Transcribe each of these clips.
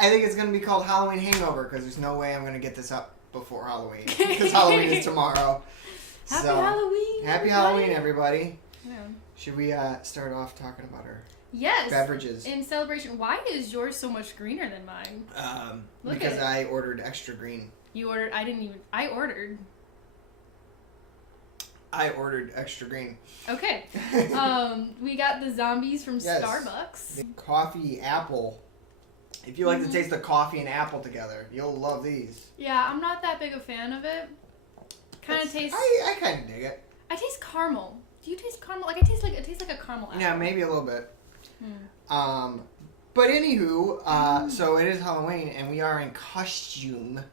I think it's going to be called Halloween Hangover because there's no way I'm going to get this up before Halloween. Because Halloween is tomorrow. Happy Halloween. Happy Halloween, everybody. Yeah. Should we start off talking about our beverages? In celebration. Why is yours so much greener than mine? Because I ordered extra green. You ordered? I ordered. I ordered extra green. Okay. We got the zombies from Starbucks. The coffee apple. If you like to taste the coffee and apple together, you'll love these. Yeah, I'm not that big a fan of it. Kind of tastes. I kind of dig it. I taste caramel. Do you taste caramel? Like it tastes like a caramel apple. Yeah, maybe a little bit. But anywho, so it is Halloween and we are in costume,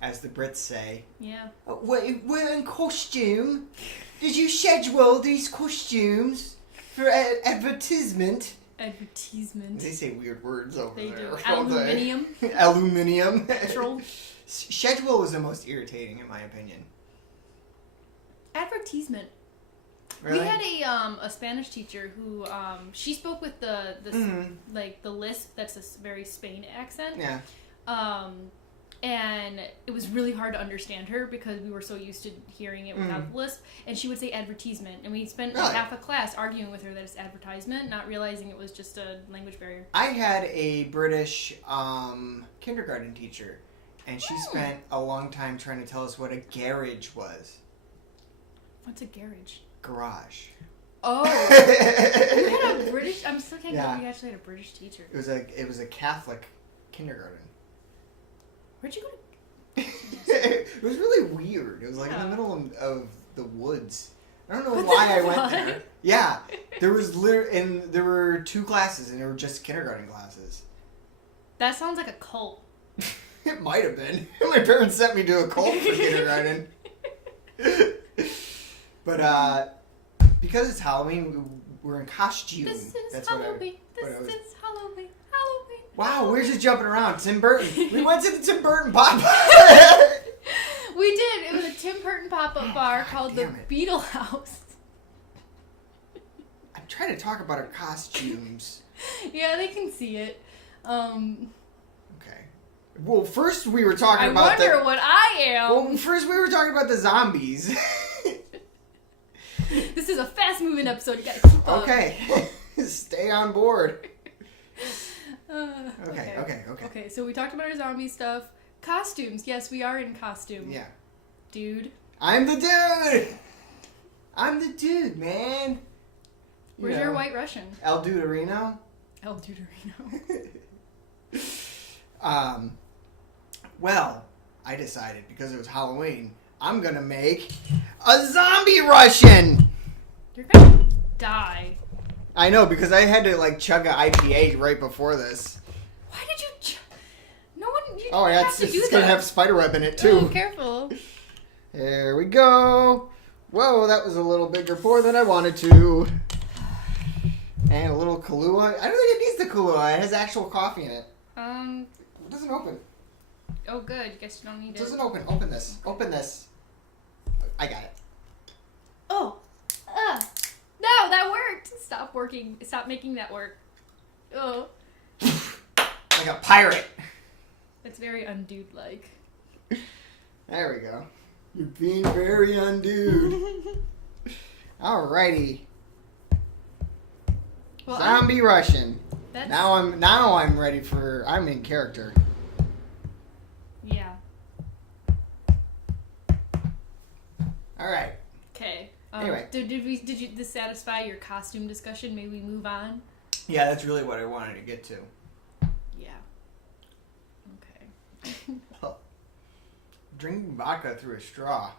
as the Brits say. Yeah. We're in costume. Did you schedule these costumes for advertisement? Advertisement. They say weird words over there. They do. Aluminium. Aluminium. Troll. Schedule is the most irritating, in my opinion. Advertisement. Really? We had a Spanish teacher who she spoke with the like the lisp. That's a very Spain accent. Yeah. And it was really hard to understand her because we were so used to hearing it without the lisp. And she would say advertisement, and we spent like half a class arguing with her that it's advertisement, not realizing it was just a language barrier. I had a British kindergarten teacher, and she spent a long time trying to tell us what a garage was. What's a garage? Garage. Oh, you had a British. I'm still can't believe you actually had a British teacher. It was a Catholic kindergarten. Where'd you go to? It was really weird. It was like in the middle of the woods. I don't know why I went there. Yeah, there was and there were 2 classes, and they were just kindergarten classes. That sounds like a cult. It might have been. My parents sent me to a cult for kindergarten. But because it's Halloween, we're in costume. This is Halloween. This is Halloween. Wow, we're just jumping around. Tim Burton. We went to the Tim Burton pop-up. We did. It was a Tim Burton pop-up bar called the Beetle House. I'm trying to talk about our costumes. Yeah, they can see it. Okay. Well, first we were talking about I wonder what I am. Well, first we were talking about the zombies. This is a fast-moving episode. You gotta keep up. Okay. Stay on board. Okay. Okay, so we talked about our zombie stuff. Costumes. Yes, we are in costume. Yeah. Dude. I'm the dude! I'm the dude, man. Where's your white Russian? El Duderino. El Duderino. Well, I decided because it was Halloween, I'm gonna make a zombie Russian! You're gonna die. I know, because I had to, chug an IPA right before this. Why did you... No one... You oh, yeah, it's going to have spiderweb in it, too. Oh, careful. There we go. Whoa, that was a little bigger pour than I wanted to. And a little Kahlua. I don't think it needs the Kahlua. It has actual coffee in it. It doesn't open. Oh, good. Guess you don't need it. It doesn't open. Open this. Open this. I got it. Oh. No, that worked. Stop working. Stop making that work. Oh. Like a pirate. That's very undude-like. There we go. You're being very undude. Alrighty. Well, zombie Russian. Now I'm ready for. I'm in character. Yeah. All right. Okay. Anyway, did this satisfy your costume discussion? May we move on? Yeah, that's really what I wanted to get to. Yeah. Okay. Drinking vodka through a straw.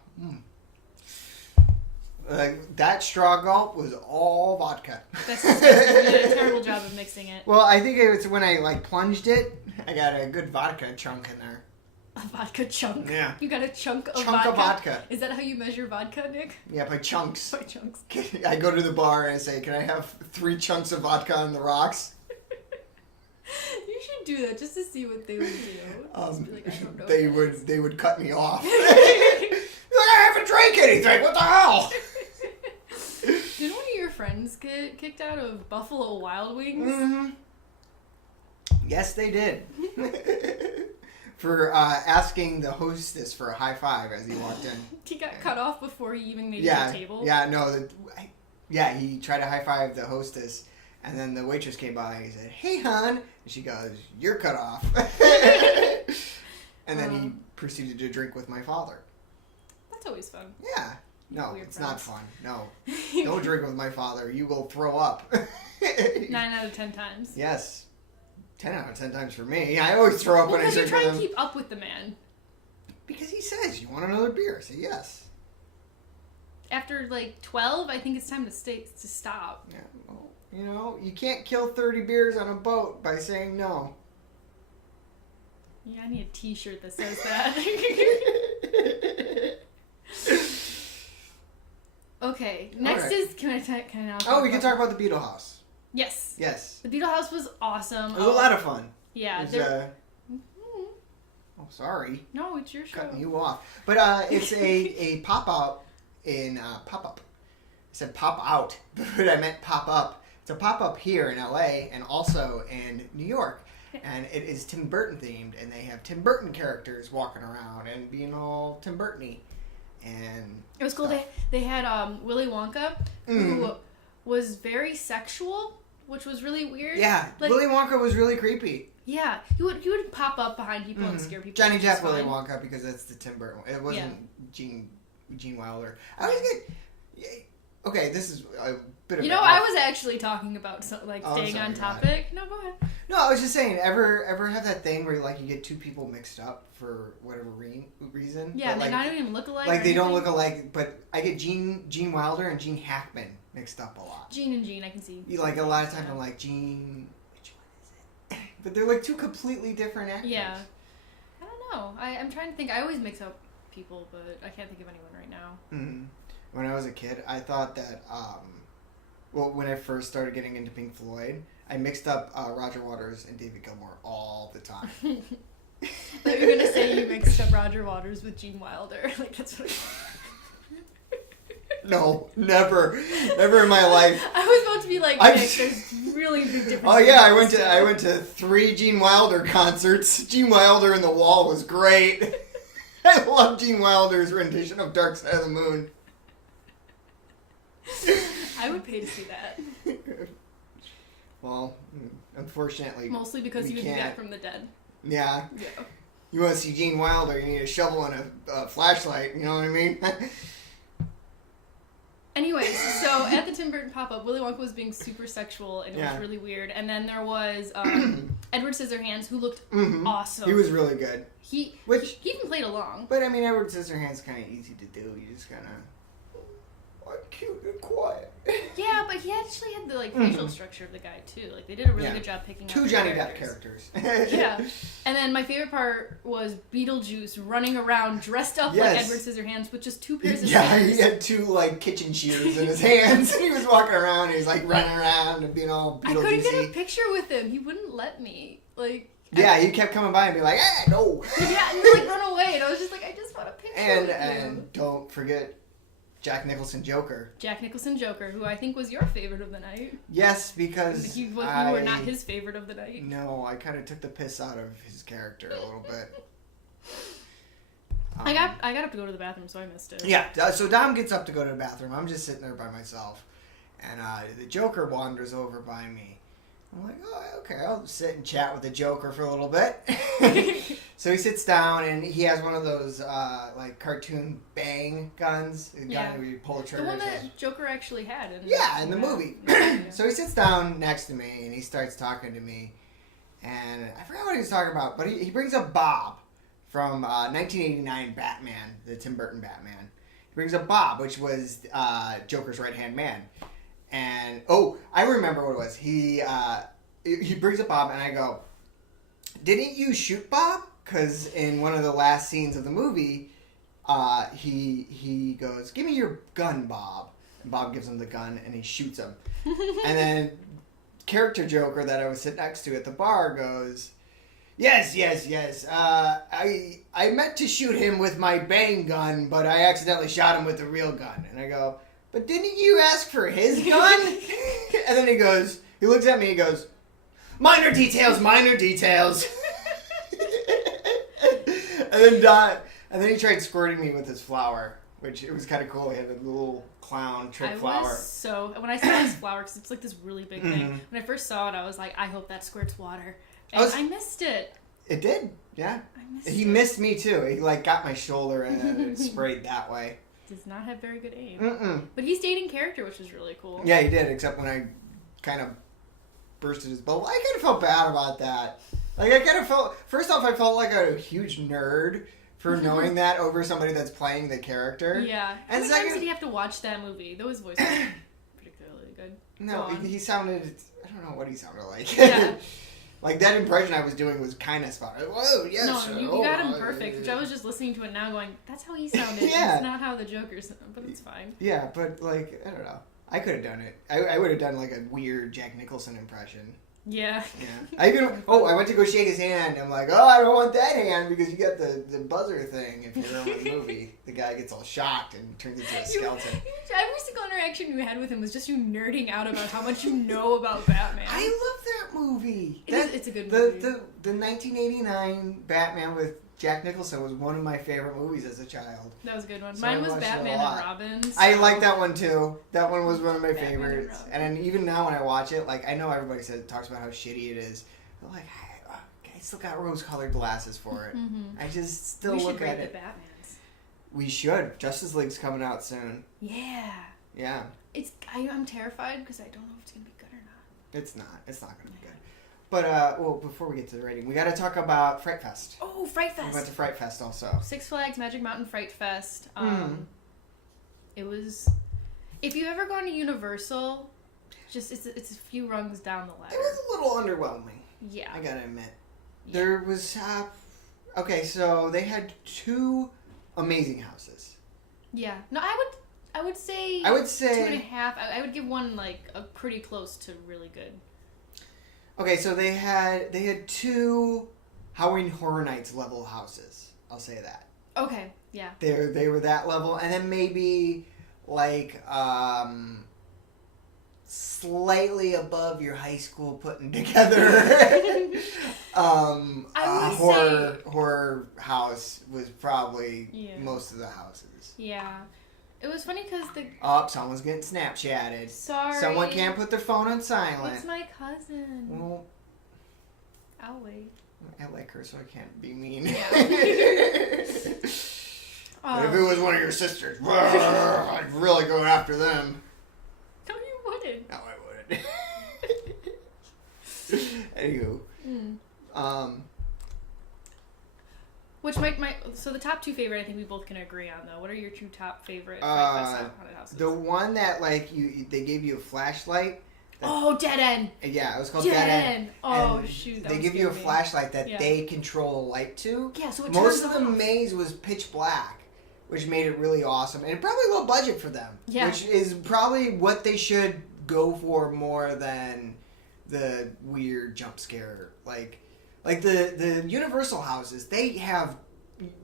That straw gulp was all vodka. That's you did a terrible job of mixing it. Well, I think it was when I plunged it. I got a good vodka chunk in there. A vodka chunk? Yeah. You got a chunk of vodka. Is that how you measure vodka, Nick? Yeah, by chunks. By chunks. I go to the bar and I say, can I have 3 chunks of vodka on the rocks? You should do that just to see what they would do. Be like, I don't know they would cut me off. Like, I haven't drank anything. What the hell? Did one of your friends get kicked out of Buffalo Wild Wings? Mm-hmm. Yes, they did. For asking the hostess for a high five as he walked in. He got cut off before he even made it to the table. Yeah, no. He tried to high five the hostess, and then the waitress came by and he said, "Hey, hon," and she goes, "You're cut off." And then he proceeded to drink with my father. That's always fun. Yeah. No, it's not fun. No. Don't Don't drink with my father. You will throw up. 9 out of 10 times. Yes. 10 out of 10 times for me. I always throw up when I drink with him. Because you try and keep up with the man. Because he says, "You want another beer?" I say, "Yes." After, 12, I think it's time to stop. Yeah, well, you can't kill 30 beers on a boat by saying no. Yeah, I need a t-shirt that says that. Okay, next is... Can I now? Oh, we can talk about the Beetle House. Yes. Yes. The Beetle House was awesome. It was a lot of fun. Yeah. Oh, sorry. No, it's your show. Cutting you off. But it's a pop-out in pop-up. I said pop-out, but I meant pop-up. It's a pop-up here in LA and also in New York. And it is Tim Burton themed, and they have Tim Burton characters walking around and being all Tim Burton-y. And it was cool. They had Willy Wonka, who was very sexual, which was really weird. Yeah, Willy Wonka was really creepy. Yeah, he would pop up behind people and scare people. Johnny Depp Willy Wonka, because that's the Tim Burton one. It wasn't Gene Wilder. I always get... Okay, this is a bit of... I was actually talking about staying on topic. No, go ahead. No, I was just saying, ever have that thing where you get two people mixed up for whatever reason? Yeah, they not even look alike. Like they don't look alike, but I get Gene Wilder and Gene Hackman mixed up a lot. Gene and Gene, I can see. A lot of times I'm like, Gene, which one is it? But they're two completely different actors. Yeah. I don't know. I'm trying to think. I always mix up people, but I can't think of anyone right now. Mm-hmm. When I was a kid, I thought that, when I first started getting into Pink Floyd, I mixed up Roger Waters and David Gilmour all the time. But you're going to say you mixed up Roger Waters with Gene Wilder. That's what No, never. Never in my life. I was about to be like, Nick, there's really big difference. Oh yeah, I went to 3 Gene Wilder concerts. Gene Wilder in the Wall was great. I love Gene Wilder's rendition of Dark Side of the Moon. I would pay to see that. Well, unfortunately, mostly because he would be back from the dead. Yeah. Yeah. You want to see Gene Wilder, you need a shovel and a flashlight, you know what I mean? Anyways, so at the Tim Burton pop-up, Willy Wonka was being super sexual, and it was really weird. And then there was Edward Scissorhands, who looked awesome. He was really good. He even played along. But, I mean, Edward Scissorhands kind of easy to do. You just kind of... cute and quiet. Yeah, but he actually had the facial structure of the guy too. They did a really good job picking up 2 Johnny Depp characters. Yeah. And then my favorite part was Beetlejuice running around dressed up like Edward Scissorhands with just 2 pairs of scissors. Yeah, he had 2 kitchen shears in his hands. He was walking around and he's running around and being all Beetlejuicy. I couldn't get a picture with him. He wouldn't let me. Yeah, he kept coming by and be like, "Hey, no." Yeah, and he'd run away, and I was just like, I just want a picture with you. And don't forget Jack Nicholson Joker. Jack Nicholson Joker, who I think was your favorite of the night. Yes, because you were not his favorite of the night. No, I kind of took the piss out of his character a little bit. I got up to go to the bathroom, so I missed it. Yeah, so Dom gets up to go to the bathroom. I'm just sitting there by myself. And the Joker wanders over by me. I'm like, oh, okay, I'll sit and chat with the Joker for a little bit. So he sits down, and he has one of those, cartoon bang guns. The gun where you pull the trigger. The one that Joker actually had. In the movie. So he sits down next to me, and he starts talking to me. And I forgot what he was talking about, but he brings up Bob from 1989 Batman, the Tim Burton Batman. He brings up Bob, which was Joker's right-hand man. And, I remember what it was. He brings up Bob, and I go, "Didn't you shoot Bob?" Because in one of the last scenes of the movie, he goes, "Give me your gun, Bob." And Bob gives him the gun, and he shoots him. And then character Joker that I was sitting next to at the bar goes, Yes. I meant to shoot him with my bang gun, but I accidentally shot him with the real gun." And I go, "But didn't you ask for his gun?" And then he looks at me, he goes, Minor details, minor details. And then he tried squirting me with his flower, which it was kind of cool. He had a little clown trick flower. When I saw his flower, because it's like this really big thing. When I first saw it, I was like, I hope that squirts water. And I missed it. It did, yeah. He missed missed me too. He like got my shoulder and it sprayed that way. Does not have very good aim. But he stayed in character, which was really cool. Yeah, he did, except when I kind of bursted his bubble. I kind of felt bad about that. Like, I kind of felt... First off, I felt like a huge nerd for knowing that over somebody that's playing the character. Yeah. How many times did he have to watch that movie? Those voices were particularly good. No, he sounded... I don't know what he sounded like. Yeah. Like, that impression I was doing was kind of spot. Whoa, yes. No, you got him perfect, which I was just listening to it now going, that's how he sounded. Yeah. It's not how the Joker sounded, but it's fine. Yeah, but, like, I don't know. I could have done it. I would have done, like, a weird Jack Nicholson impression. Yeah. Yeah. I went to go shake his hand. I'm like, oh, I don't want that hand because you got the buzzer thing. If you remember the movie, the guy gets all shocked and turns into a skeleton. Every single interaction you had with him was just you nerding out about how much you know about Batman. I love that movie. It's a good movie. The 1989 Batman with Jack Nicholson was one of my favorite movies as a child. That was a good one. Mine was Batman and Robin. So. I like that one too. That one was one of my favorites. And even now when I watch it, like I know everybody talks about how shitty it is. But like I still got rose-colored glasses for it. I just still look at it. The Batmans. We should. Justice League's coming out soon. Yeah. Yeah. I'm terrified because I don't know if it's gonna be good or not. It's not. It's not gonna be good. But, well, before we get to the rating, we got to talk about Fright Fest. Oh, Fright Fest. We went to Fright Fest also. Six Flags Magic Mountain Fright Fest. It was... If you've ever gone to Universal, it's a few rungs down the ladder. It was a little underwhelming. Yeah. I got to admit. Yeah. There was... okay, so they had 2 amazing houses. Yeah. No, I would say... 2.5. I would give one, like, a pretty close to really good. Okay, so they had 2 Halloween Horror Nights level houses. I'll say that. Okay, yeah. They were that level, and then maybe like slightly above your high school putting together horror house was probably most of the houses. Yeah. It was funny because someone's getting Snapchatted. Sorry. Someone can't put their phone on silent. It's my cousin. Well, I'll wait. I like her, so I can't be mean. Yeah. But if it was one of your sisters, I'd really go after them. No, you wouldn't. No, I wouldn't. Anywho. Which so the top 2 favorite I think we both can agree on though. What are your 2 top favorite Fright Fest haunted houses? The one that like they gave you a flashlight. Dead End. Yeah, it was called Dead End. Oh shoot! They give you a flashlight that they control light to. Yeah, so it most turns of the off. maze was pitch black, which made it really awesome and probably low budget for them. Yeah. Which is probably what they should go for more than the weird jump scare Like the Universal houses, they have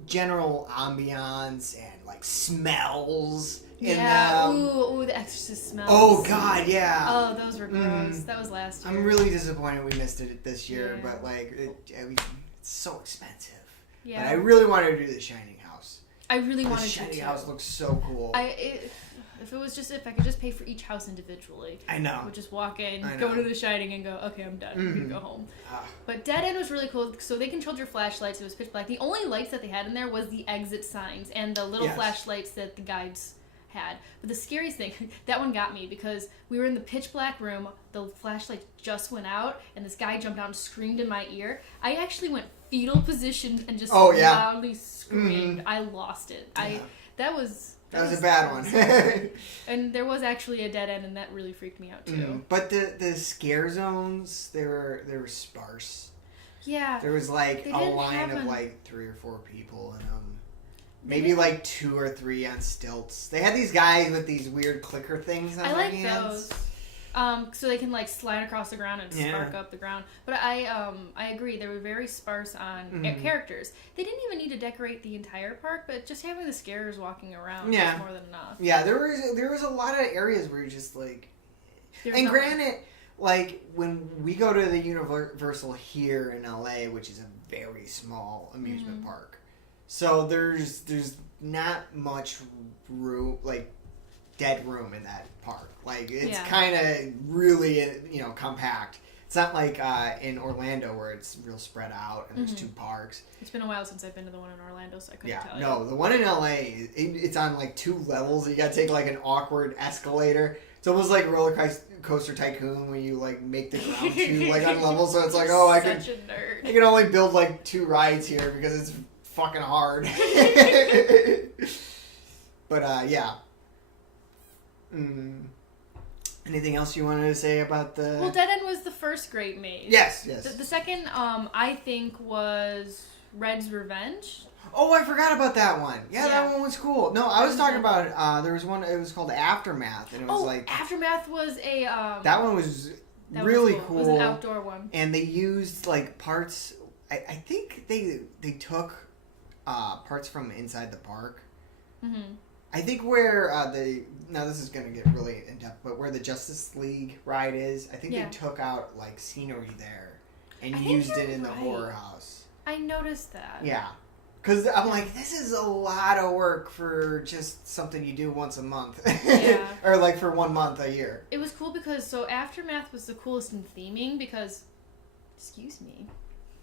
general ambiance and like smells in them. Ooh, the Exorcist smells. Oh God, yeah. Oh, those were gross. That was last year. I'm really disappointed we missed it this year, but like it's so expensive. Yeah. But I really wanted to do the Shining house. I really wanted to. The Shining house looks so cool. If I could just pay for each house individually. I know. I would just walk in, go to The Shining, and go, okay, I'm done. I'm gonna go home. But Dead End was really cool. So they controlled your flashlights. It was pitch black. The only lights that they had in there was the exit signs and the little flashlights that the guides had. But the scariest thing, that one got me because we were in the pitch black room. The flashlight just went out, and this guy jumped out and screamed in my ear. I actually went fetal position and just loudly screamed. I lost it. That was a bad one. And there was actually a dead end, and that really freaked me out too. But the scare zones, they were sparse. Yeah. There was like a line of like 3 or 4 people in them. Maybe like 2 or 3 on stilts. They had these guys with these weird clicker things on their hands. Those. So they can like slide across the ground and spark up the ground. But I agree. They were very sparse on characters. They didn't even need to decorate the entire park, but just having the scarers walking around was more than enough. Yeah, there was a lot of areas where you're just like... And granted, like when we go to the Universal here in LA, which is a very small amusement park, so there's not much room, like dead room in that park. Like it's kind of really compact. It's not like in Orlando where it's real spread out and there's 2 parks. It's been a while since I've been to the one in Orlando, so I couldn't tell you. No, the one in LA, it's on like 2 levels. You gotta take like an awkward escalator. It's almost like Roller Coaster Tycoon when you like make the ground 2 like on levels. So it's like, I can only build like 2 rides here because it's fucking hard. But yeah. Anything else you wanted to say about the... Well, Dead End was the first great maze. Yes. The second, I think, was Red's Revenge. Oh, I forgot about that one. Yeah, that one was cool. No, I was talking about, there was one, it was called Aftermath. And it was Aftermath was a... that one was really cool. It was an outdoor one. And they used, like, parts... I think they took parts from inside the park. Mm-hmm. I think where now this is going to get really in-depth, but where the Justice League ride is, I think they took out, like, scenery there and used it in the horror house. I noticed that. Yeah. Because I'm like, this is a lot of work for just something you do once a month. Yeah. Or, like, for 1 month a year. It was cool because, Aftermath was the coolest in theming because, excuse me,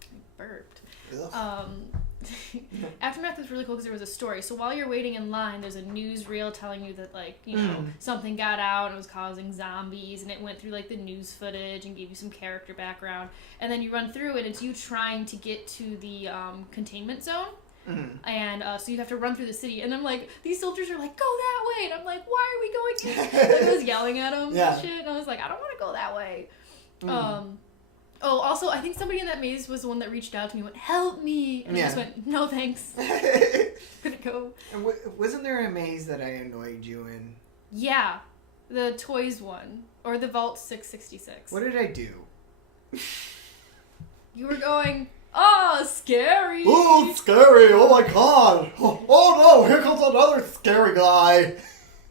I burped. Aftermath was really cool because there was a story. So while you're waiting in line, there's a newsreel telling you that, like, something got out and it was causing zombies, and it went through, like, the news footage and gave you some character background. And then you run through and it's you trying to get to the containment zone. Mm-hmm. And so you have to run through the city. And I'm like, these soldiers are like, go that way. And I'm like, why are we going here? Like, I was yelling at them and shit. And I was like, I don't want to go that way. Oh, also, I think somebody in that maze was the one that reached out to me and went, help me! And I just went, no thanks. Couldn't go. And wasn't there a maze that I annoyed you in? Yeah. The toys one. Or the Vault 666. What did I do? You were going, oh, scary! Oh, scary! Oh my god! Oh no, here comes another scary guy!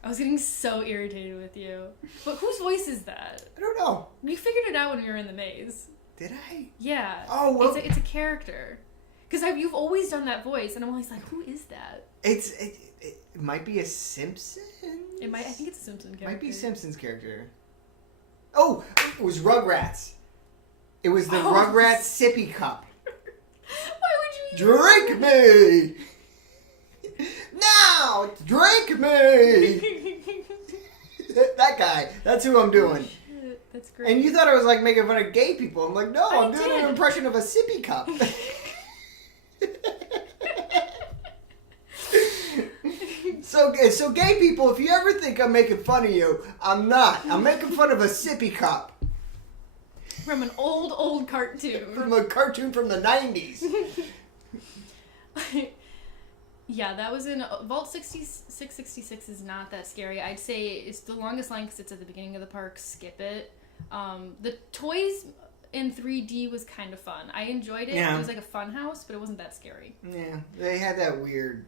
I was getting so irritated with you. But whose voice is that? I don't know. We figured it out when we were in the maze. Did I? Yeah. Oh, well. It's a character. Because you've always done that voice, and I'm always like, who is that? It might be a Simpsons? I think it's a Simpsons character. Might be Simpsons character. Oh, it was Rugrats. It was the Rugrats sippy cup. Why would you Drink me! Now, drink me! That guy. That's who I'm doing. Shit, that's great. And you thought I was like making fun of gay people. I'm like, no, I'm doing an impression of a sippy cup. So gay people, if you ever think I'm making fun of you, I'm not. I'm making fun of a sippy cup. From an old cartoon. From a cartoon from the 90s. Yeah, that was in Vault 666 is not that scary. I'd say it's the longest line because it's at the beginning of the park. Skip it. The toys in 3D was kind of fun. I enjoyed it. Yeah. It was like a fun house, but it wasn't that scary. Yeah, they had that weird...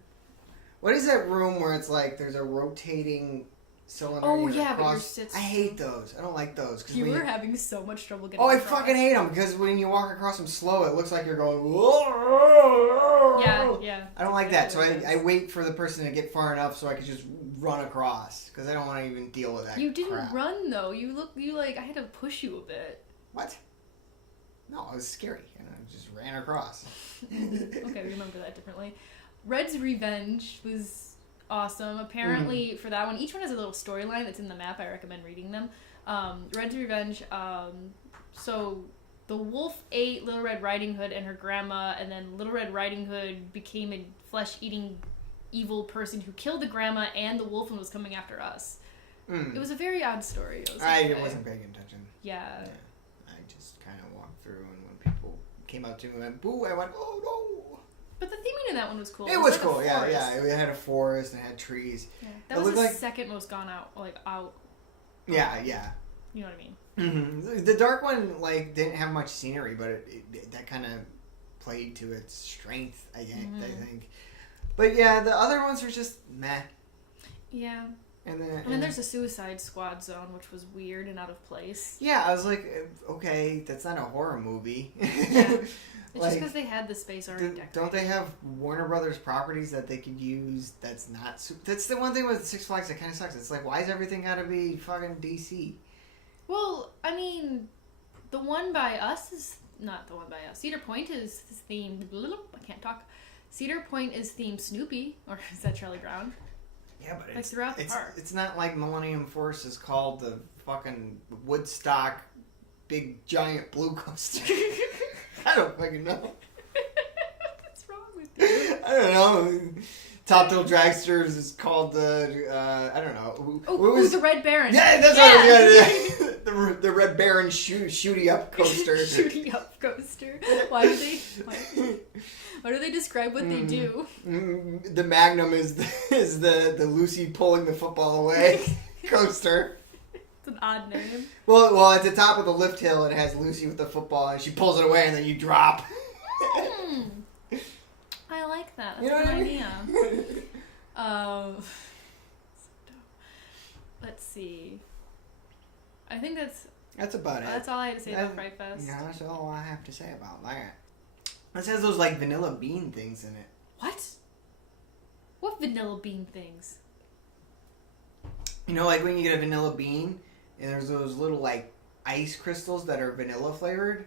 What is that room where it's like there's a rotating cylinder? Oh, yeah, but you're sits... I hate those. I don't like those. You were having so much trouble getting across. I fucking hate them because when you walk across them slow, it looks like you're going... Whoa. Yeah. I don't like that, so I wait for the person to get far enough so I can just run across because I don't want to even deal with that. You didn't run though. I had to push you a bit. What? No, it was scary, and I just ran across. Okay, remember that differently. Red's Revenge was awesome. Apparently, for that one, each one has a little storyline that's in the map. I recommend reading them. Red's Revenge. So the wolf ate Little Red Riding Hood and her grandma, and then Little Red Riding Hood became a flesh-eating evil person who killed the grandma, and the wolf one was coming after us. It was a very odd story. I wasn't paying attention. Yeah. I just kind of walked through, and when people came up to me and went, boo, I went, oh no. But the theming in that one was cool. It was like cool, yeah. It had a forest and it had trees. Yeah. That was the second most gone out, out. Yeah. You know what I mean? Mm-hmm. The dark one, didn't have much scenery, but it that kind of played to its strength, I think. But yeah, the other ones were just meh. Yeah. And then there's a Suicide Squad zone, which was weird and out of place. Yeah, I was like, okay, that's not a horror movie. Yeah. It's just because they had the space already decorated. Don't they have Warner Brothers properties that they could use that's not... That's the one thing with Six Flags that kind of sucks. It's like, why is everything got to be fucking DC? Well, I mean, the one by us is... Not the one by us. Cedar Point is themed... I can't talk. Cedar Point is themed Snoopy. Or is that Charlie Brown? Yeah, but like throughout the park. It's not like Millennium Force is called the fucking Woodstock big giant blue coaster. I don't fucking know. What's wrong with you? I don't know. Top Thrill Dragsters is called the, I don't know. Who's the Red Baron? Yeah, that's what it was. Yeah. The Red Baron shooty up coaster. Shooty up coaster. Why do they describe what they do? The Magnum is the Lucy pulling the football away coaster. It's an odd name. Well, at the top of the lift hill, it has Lucy with the football, and she pulls it away, and then you drop. I like that. That's you know a good what I mean? idea. Let's see. I think that's about it. That's all I had to say about Fright Fest. Yeah, that's all I have to say about that. It has those like vanilla bean things in it. What? What vanilla bean things? You know, like when you get a vanilla bean, and there's those little like ice crystals that are vanilla flavored.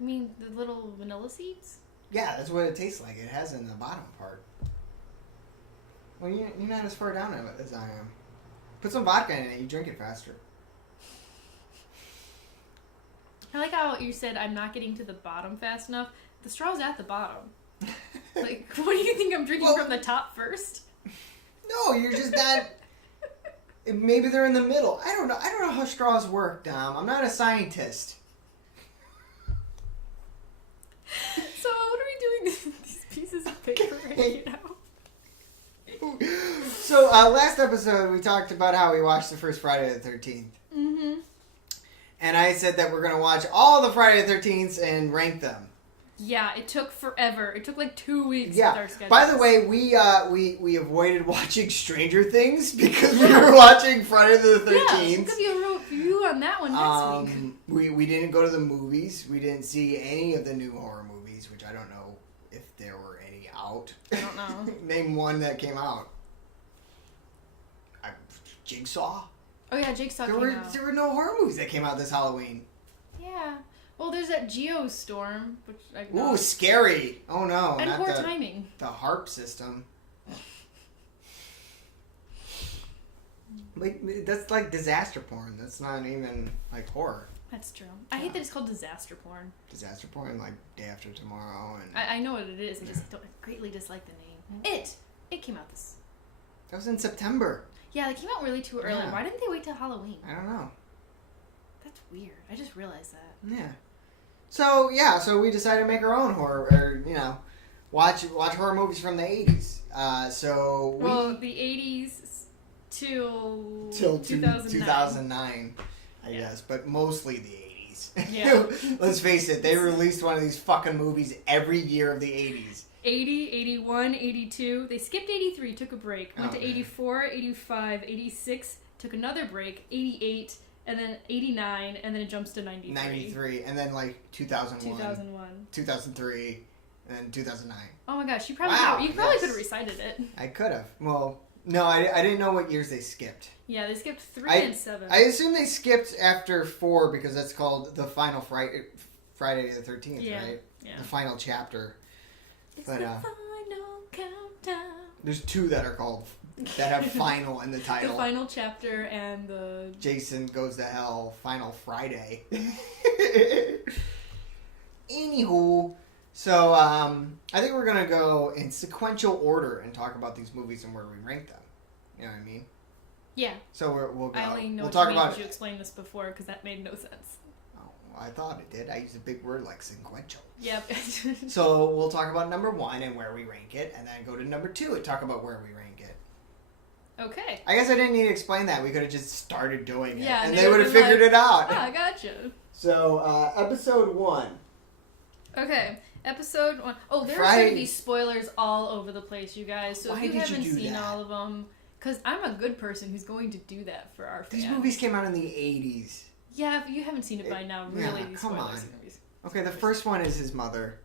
I mean, the little vanilla seeds? Yeah, that's what it tastes like. It has in the bottom part. Well, you're not as far down as I am. Put some vodka in it. You drink it faster. I like how you said I'm not getting to the bottom fast enough. The straw's at the bottom. Like, what do you think I'm drinking from the top first? No, you're just not... Maybe they're in the middle. I don't know. I don't know how straws work, Dom. I'm not a scientist. So, what are we doing with these pieces of paper right now? So, last episode we talked about how we watched the first Friday the 13th. Mm-hmm. And I said that we're going to watch all the Friday the 13th and rank them. Yeah, it took forever. It took like 2 weeks with our schedule. By the way, we avoided watching Stranger Things because we were watching Friday the 13th. Yeah, because you wrote review on that one next week. We didn't go to the movies. We didn't see any of the new horror movies, which I don't know if there were any out. I don't know. Name one that came out. Jigsaw? Oh yeah, Jigsaw came out. There were no horror movies that came out this Halloween. Yeah. Well, there's that Geostorm, which I Ooh, scary. Oh no. And poor timing. The HARP system. Like, that's like disaster porn. That's not even like horror. That's true. I hate that it's called disaster porn. Disaster porn, like Day After Tomorrow. And I know what it is. I just don't greatly dislike the name. It came out this. That was in September. Yeah, they came out really too early. Yeah. Why didn't they wait till Halloween? I don't know. That's weird. I just realized that. Yeah. So we decided to make our own horror, or watch horror movies from the 80s. The 80s till 2009, I guess, but mostly the 80s. Yeah. Let's face it, they released one of these fucking movies every year of the 80s. 80, 81, 82. They skipped 83, took a break. Went to 84, 85, 86, took another break, 88, and then 89, and then it jumps to 93. 93, and then like 2001. 2001. 2003, and then 2009. Oh my gosh, you probably could have recited it. I could have. Well, no, I didn't know what years they skipped. Yeah, they skipped 3 and 7. I assume they skipped after 4 because that's called the final Friday the 13th, right? Yeah. The final chapter. It's the final countdown. There's 2 that are called that have final in the title. The final chapter and the Jason Goes to Hell Final Friday. Anywho, so I think we're gonna go in sequential order and talk about these movies and where we rank them. You know what I mean? Yeah. So we'll go. I only know we'll what talk you mean about. You explained this before because that made no sense. I thought it did. I used a big word like sequential. Yep. So we'll talk about number 1 and where we rank it, and then go to number 2 and talk about where we rank it. Okay. I guess I didn't need to explain that. We could have just started doing it, yeah, and they would have figured it out. I gotcha. So, episode 1. Okay, episode 1. Oh, there's going to be spoilers all over the place, you guys. So if you haven't seen all of them, Because I'm a good person who's going to do that for our fans. These movies came out in the 80s. Yeah, if you haven't seen it by now, really, yeah, these come on. movies. Okay, the first one is his mother.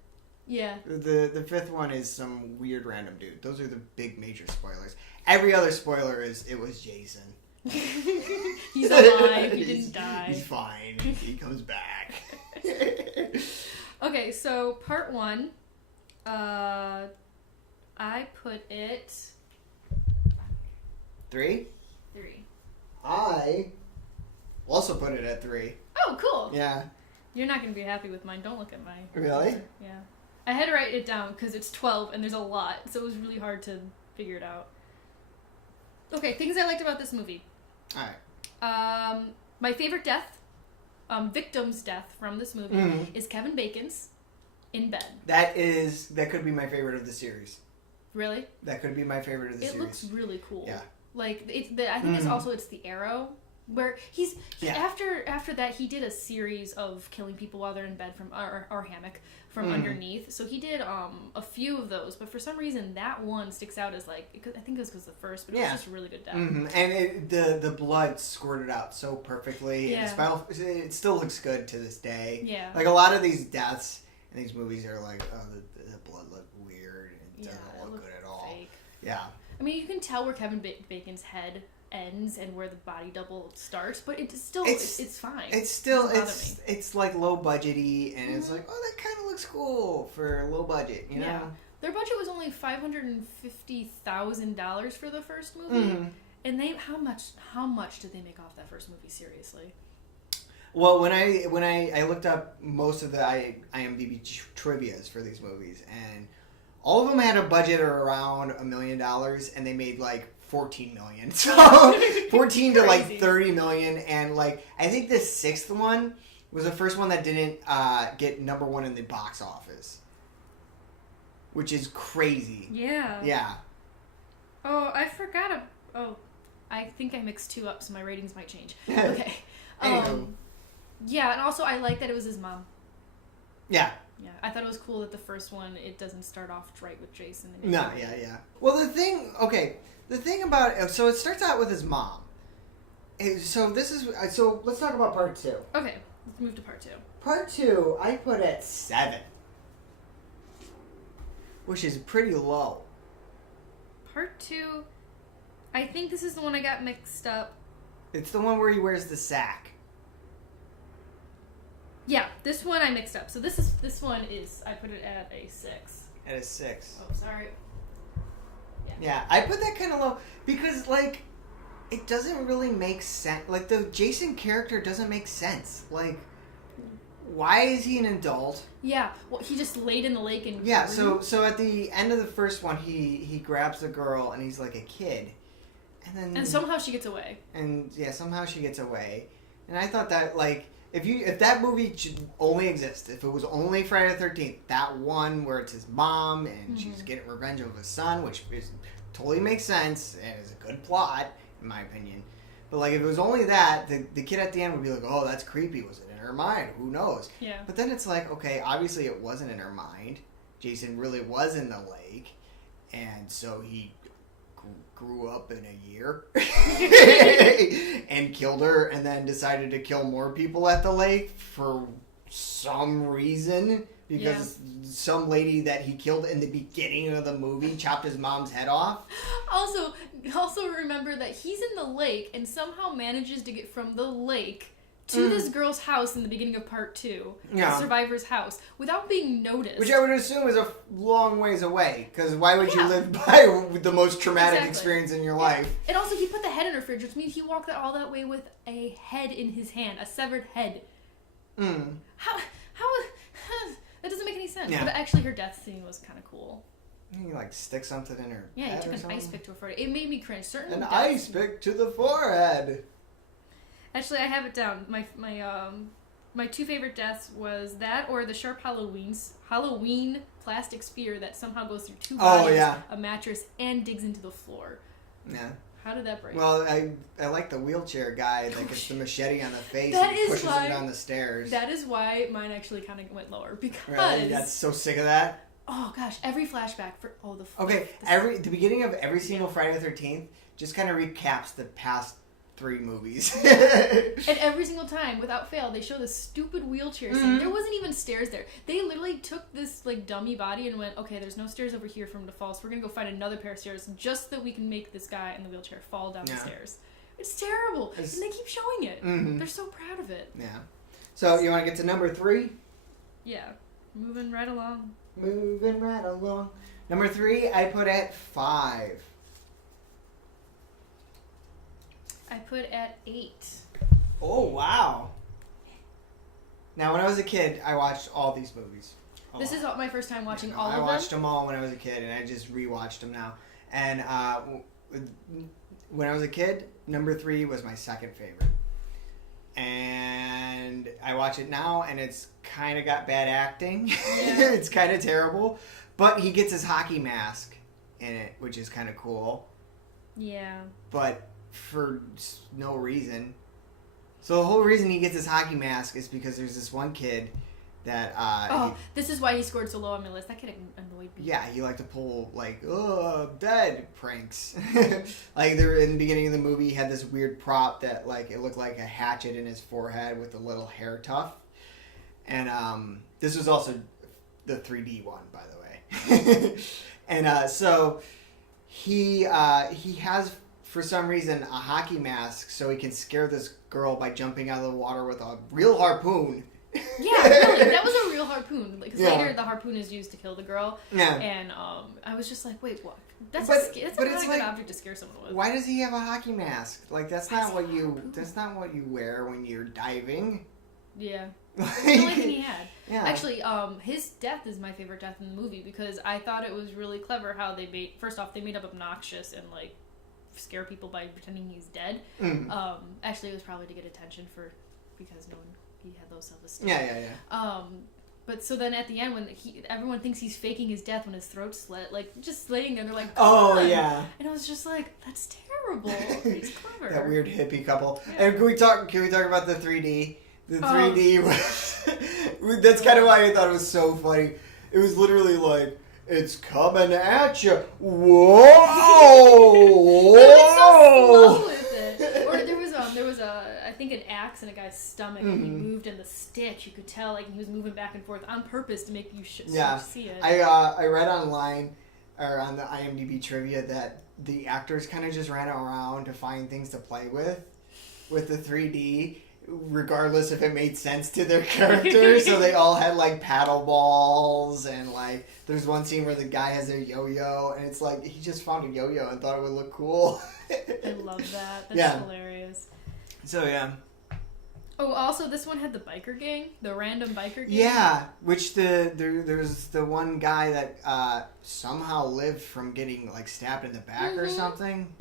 Yeah. The fifth one is some weird random dude. Those are the big major spoilers. Every other spoiler is it was Jason. He's alive. He didn't die. He's fine. He comes back. Okay, so part 1, I put it 3. 3. I also put it at 3. Oh, cool. Yeah. You're not going to be happy with mine. Don't look at mine. Really? Yeah. I had to write it down because it's 12 and there's a lot, so it was really hard to figure it out. Okay, things I liked about this movie. Alright. My favorite death, victim's death from this movie is Kevin Bacon's in bed. That could be my favorite of the series. Really? That could be my favorite of the series. It looks really cool. Yeah. Like I think it's the arrow where after that he did a series of killing people while they're in bed from or hammock from underneath. So he did a few of those, but for some reason that one sticks out as like I think it was because the first, but it was just a really good death. And the blood squirted out so perfectly. Yeah. And it still looks good to this day. Yeah. Like a lot of these deaths in these movies are like, oh, the blood looked weird and it doesn't look good at all. Fake. Yeah. I mean, you can tell where Kevin Bacon's head ends and where the body double starts, but it's still it's fine. It's still it's like low budgety and it's like, oh, that kind of looks cool for low budget, you know? Yeah. Their budget was only $550,000 for the first movie, and how much did they make off that first movie? Seriously. Well, when I looked up most of the IMDb trivias for these movies, and all of them had a budget of around $1 million, and they made like 14 million. So 14 to like 30 million, and like I think the sixth one was the first one that didn't get number 1 in the box office, which is crazy. Yeah. Yeah. Oh, I forgot. I think I mixed 2 up, so my ratings might change. Okay. Yeah, and also I like that it was his mom. Yeah. Yeah, I thought it was cool that the first one, it doesn't start off right with Jason. No, yeah. Well, the thing about it, so it starts out with his mom. So let's talk about part 2. Okay, let's move to part 2. Part 2, I put at 7, which is pretty low. Part 2, I think this is the one I got mixed up. It's the one where he wears the sack. Yeah, this one I mixed up. So this one is I put it at a 6. At a 6. Oh, sorry. Yeah, I put that kind of low because like it doesn't really make sense. Like the Jason character doesn't make sense. Like, why is he an adult? Yeah, well, he just laid in the lake and So at the end of the first one, he grabs the girl and he's like a kid, and somehow she gets away. And yeah, somehow she gets away. And I thought that like. If that movie should only exist, if it was only Friday the 13th, that one where it's his mom and she's getting revenge of his son, which totally makes sense and is a good plot, in my opinion. But like if it was only that, the kid at the end would be like, oh, that's creepy. Was it in her mind? Who knows? Yeah. But then it's like, okay, obviously it wasn't in her mind. Jason really was in the lake. And so he grew up in a year and killed her and then decided to kill more people at the lake for some reason because some lady that he killed in the beginning of the movie chopped his mom's head off. Also remember that he's in the lake and somehow manages to get from the lake to this girl's house in the beginning of part 2, the survivor's house, without being noticed. Which I would assume is a long ways away, because why would you live by the most traumatic experience in your life? And also, he put the head in her fridge, which means he walked all that way with a head in his hand, a severed head. How that doesn't make any sense. Yeah. But actually, her death scene was kind of cool. You like stick something in her head. Yeah, he took an ice pick to her forehead. It made me cringe. An ice pick to the forehead. Actually, I have it down. My 2 favorite deaths was that or the sharp Halloween plastic spear that somehow goes through 2 bodies, a mattress, and digs into the floor. Yeah. How did that break? Well, I like the wheelchair guy that gets the machete on the face and pushes him down the stairs. That is why mine actually kind of went lower because really? That's so sick of that. Oh gosh, every flashback for the beginning of every single Friday the 13th, just kind of recaps the past 3 movies. And every single time, without fail, they show this stupid wheelchair scene. There wasn't even stairs there. They literally took this like dummy body and went, okay, there's no stairs over here for him to fall, so we're gonna go find another pair of stairs just so that we can make this guy in the wheelchair fall down the stairs. It's terrible, and they keep showing it. They're so proud of it. Yeah. So you want to get to number 3? Yeah. Moving right along. Moving right along. Number 3, I put at 5. I put at 8. Oh, wow. Now, when I was a kid, I watched all these movies. This is my first time watching all of them. I watched them all when I was a kid, and I just rewatched them now. And when I was a kid, number 3 was my second favorite. And I watch it now, and it's kind of got bad acting. Yeah. It's kind of terrible. But he gets his hockey mask in it, which is kind of cool. Yeah. But for no reason. So the whole reason he gets his hockey mask is because there's this one kid that... this is why he scored so low on my list. That kid annoyed me. Yeah, he liked to pull, like, dead pranks. Like, there in the beginning of the movie, he had this weird prop that, like, it looked like a hatchet in his forehead with a little hair tuft. And this was also the 3D one, by the way. And so he has, for some reason, a hockey mask so he can scare this girl by jumping out of the water with a real harpoon. Yeah, really, that was a real harpoon. Because later the harpoon is used to kill the girl. Yeah. And I was just like, wait, what? That's not a good object to scare someone with. Why does he have a hockey mask? Like that's not what you wear when you're diving. Yeah. That's the only thing he had. Yeah. Actually, his death is my favorite death in the movie because I thought it was really clever how they made up obnoxious and like scare people by pretending he's dead. Actually, it was probably to get attention because he had low self-esteem. Yeah. But so then at the end when everyone thinks he's faking his death when his throat's slit, like just laying there, they're like, oh yeah. And I was just like, that's terrible. He's clever. That weird hippie couple. Yeah. And can we talk about the 3D? The 3D was... That's kind of why I thought it was so funny. It was literally like, it's coming at you. Whoa! So slow with it. Or there was I think an axe in a guy's stomach and he moved in the stitch. You could tell like he was moving back and forth on purpose to make you see it. I read online or on the IMDb trivia that the actors kind of just ran around to find things to play with the 3D. Regardless if it made sense to their characters. So they all had like paddle balls and like there's one scene where the guy has a yo-yo and it's like he just found a yo-yo and thought it would look cool. I love that. That's hilarious. So yeah. Oh, also this one had the biker gang, the random biker gang. Yeah, which there's the one guy that somehow lived from getting like stabbed in the back or something.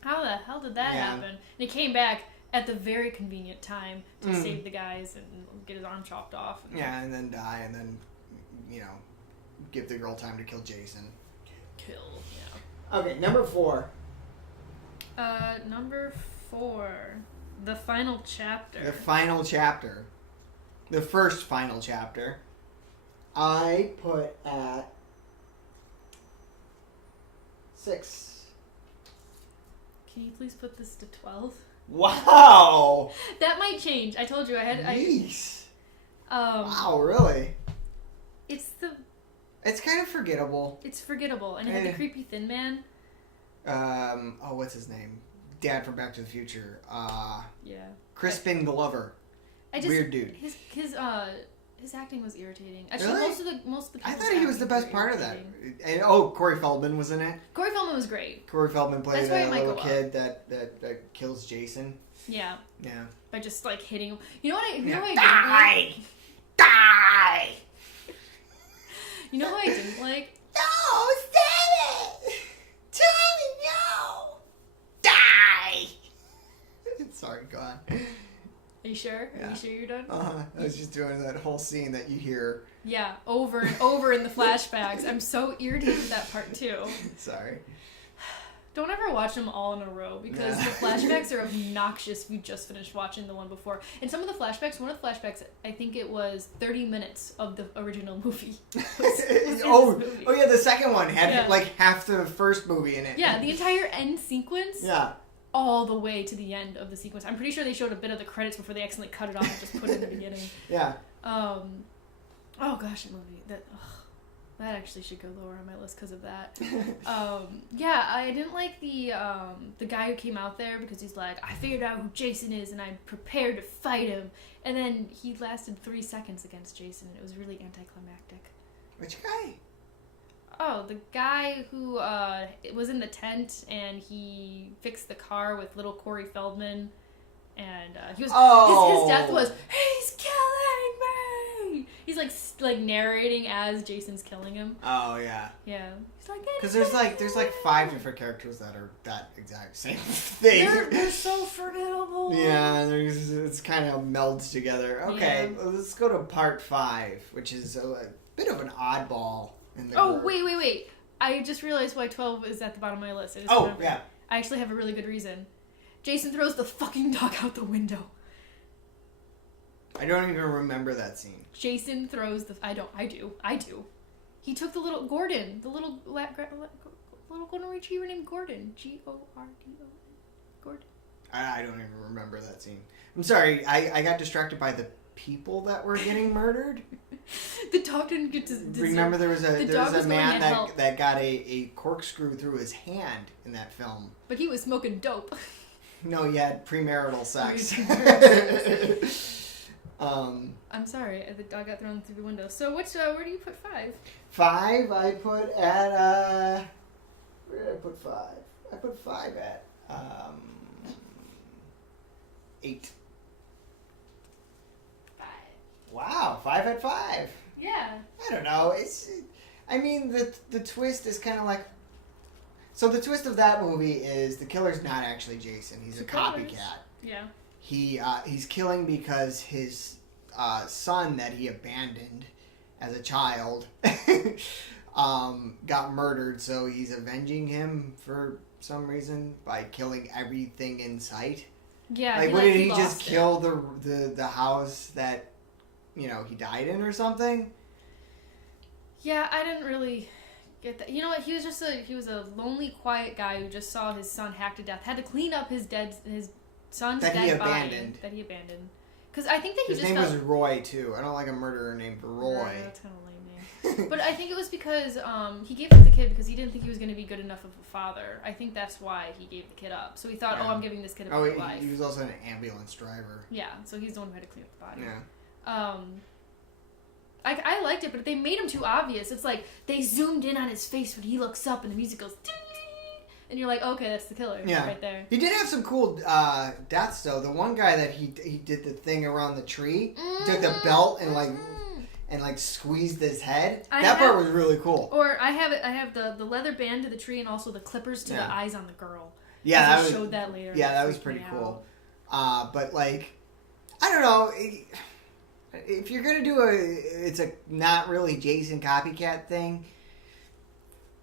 How the hell did that happen? And he came back at the very convenient time to save the guys and get his arm chopped off. And then die, and then, give the girl time to kill Jason. Okay, number 4. Number 4. The final chapter. The final chapter. The first final chapter. I put at 6. Can you please put this to 12? Wow! That might change. I told you I had... Jeez. Wow, really? It's kind of forgettable. It's forgettable. And it had the creepy thin man. What's his name? Dad from Back to the Future. Yeah. Crispin Glover. Weird dude. His acting was irritating. Actually, really? most of the I thought he was the best part of that. And, Corey Feldman was in it. Corey Feldman was great. Corey Feldman played a little kid that kills Jason. Yeah. Yeah. By just like hitting him. You know what I didn't like? Die! You know who I didn't like? No, stop it! Tommy, no! Die! Sorry, go on. Are you sure? Yeah. Are you sure you're done? I was just doing that whole scene that you hear. Yeah, over and over in the flashbacks. I'm so irritated with that part too. Sorry. Don't ever watch them all in a row because the flashbacks are obnoxious. We just finished watching the one before. And some of the flashbacks, one of the flashbacks, I think it was 30 minutes of the original movie. Oh yeah, the second one had like half the first movie in it. Yeah, the entire end sequence. Yeah. All the way to the end of the sequence. I'm pretty sure they showed a bit of the credits before they accidentally cut it off and just put it in the beginning. Yeah. Oh gosh, that movie. That actually should go lower on my list because of that. Yeah, I didn't like the guy who came out there because he's like, I figured out who Jason is and I'm prepared to fight him. And then he lasted 3 seconds against Jason and it was really anticlimactic. Which guy? Oh, the guy who was in the tent and he fixed the car with little Corey Feldman. And he was his death was, he's killing me! He's like narrating as Jason's killing him. Oh yeah. Yeah. He's like, because there's like 5 different characters that are that exact same thing. They're so forgettable. Yeah, it's kind of melds together. Okay, let's go to part 5, which is a bit of an oddball in the group. Wait. I just realized why 12 is at the bottom of my list. Yeah. I actually have a really good reason. Jason throws the fucking dog out the window. I don't even remember that scene. Jason throws the... I do. He took the little... Gordon. The little golden retriever named Gordon. Gordon. Gordon. I don't even remember that scene. I'm sorry. I got distracted by the people that were getting murdered. The dog didn't get to... Remember there was a man that got a corkscrew through his hand in that film. But he was smoking dope. No, he had premarital sex. I'm sorry, the dog got thrown through the window. So where do you put 5? 5 I put at where did I put 5? I put 5 at 8. 5. Wow, 5 at 5. Yeah. I don't know. I mean the twist is kind of like. So the twist of that movie is the killer's not actually Jason. He's a copycat. Yeah. He's killing because his son that he abandoned as a child got murdered. So he's avenging him for some reason by killing everything in sight. Yeah. Like, what did he just kill the house that he died in or something? Yeah, I didn't really get that. You know what? He was a lonely, quiet guy who just saw his son hacked to death. Had to clean up his son's dead body that he abandoned. Because I think that his name was Roy too. I don't like a murderer named Roy. That's kind of a lame name. But I think it was because he gave up the kid because he didn't think he was going to be good enough of a father. I think that's why he gave the kid up. So he thought, I'm giving this kid a better life. He was also an ambulance driver. Yeah, so he's the one who had to clean up the body. Yeah. I liked it, but they made him too obvious. It's like they zoomed in on his face when he looks up and the music goes ding, and you're like, okay, that's the killer right there. He did have some cool deaths though. The one guy that he did the thing around the tree, took the belt and squeezed his head. That part was really cool. Or I have the leather band to the tree and also the clippers to the eyes on the girl. Yeah, that showed that later. Yeah, that was pretty cool. But like, I don't know. If you're gonna do it's a not really Jason copycat thing,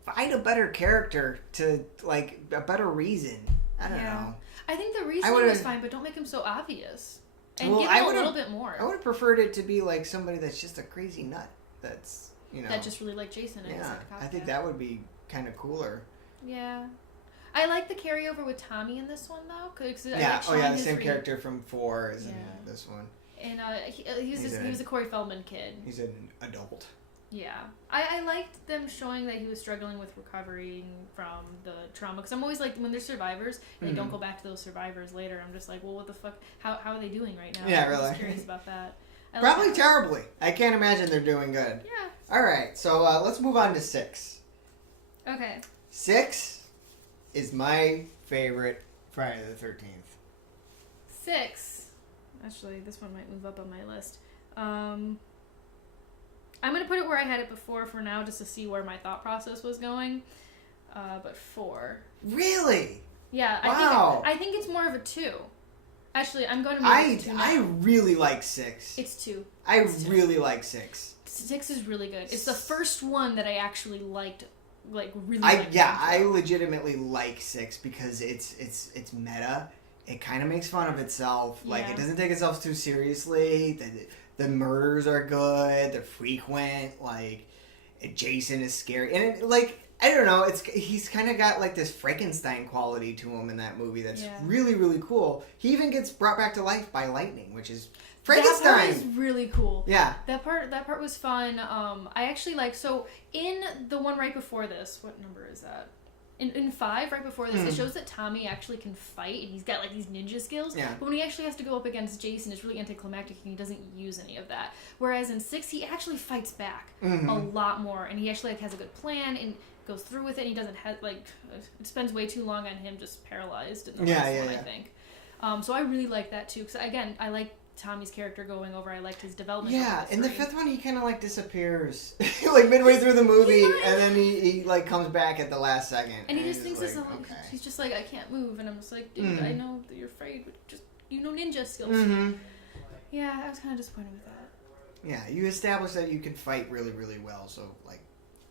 find a better character to like a better reason. I don't know. I think the reasoning was fine, but don't make him so obvious. And give him a little bit more. I would have preferred it to be like somebody that's just a crazy nut. That's that just really like Jason. And yeah, I think that would be kind of cooler. Yeah. I like the carryover with Tommy in this one though. Yeah. The same character from 4 is in this one. And he was a Corey Feldman kid. He's an adult. Yeah. I liked them showing that he was struggling with recovering from the trauma. Because I'm always like, when they're survivors, and they don't go back to those survivors later, I'm just like, well, what the fuck? How are they doing right now? Yeah, really. I'm just curious about that. Probably terribly. I can't imagine they're doing good. Yeah. Alright, so let's move on to 6. Okay. 6 is my favorite Friday the 13th. 6. Actually, this one might move up on my list. I'm going to put it where I had it before for now, just to see where my thought process was going. But 4. Really? Yeah. Wow. I think it's more of a 2. Actually, I'm going to move it to 2 now. I really like 6. It's 2. I really like 6. 6 is really good. It's the first one that I actually liked like really. I legitimately like 6 because it's meta. It kind of makes fun of itself. Like it doesn't take itself too seriously. The murders are good. They're frequent. Like Jason is scary, and I don't know. He's kind of got like this Frankenstein quality to him in that movie. That's really, really cool. He even gets brought back to life by lightning, which is Frankenstein. That part is really cool. Yeah. That part was fun. I actually so in the one right before this, what number is that? In 5, right before this, it shows that Tommy actually can fight, and he's got like these ninja skills. Yeah. But when he actually has to go up against Jason, it's really anticlimactic, and he doesn't use any of that. Whereas in 6, he actually fights back a lot more, and he actually has a good plan and goes through with it. And he doesn't have it spends way too long on him just paralyzed in the last one, I think. So I really like that too, because again, I like Tommy's character going over. I liked his development. Yeah, in the 5th one, he kind of disappears, like midway through the movie, and then he comes back at the last second. And he just thinks he's just like, I can't move, and I'm just like, dude, I know that you're afraid, but just ninja skills. Yeah, I was kind of disappointed with that. Yeah, you establish that you can fight really, really well, so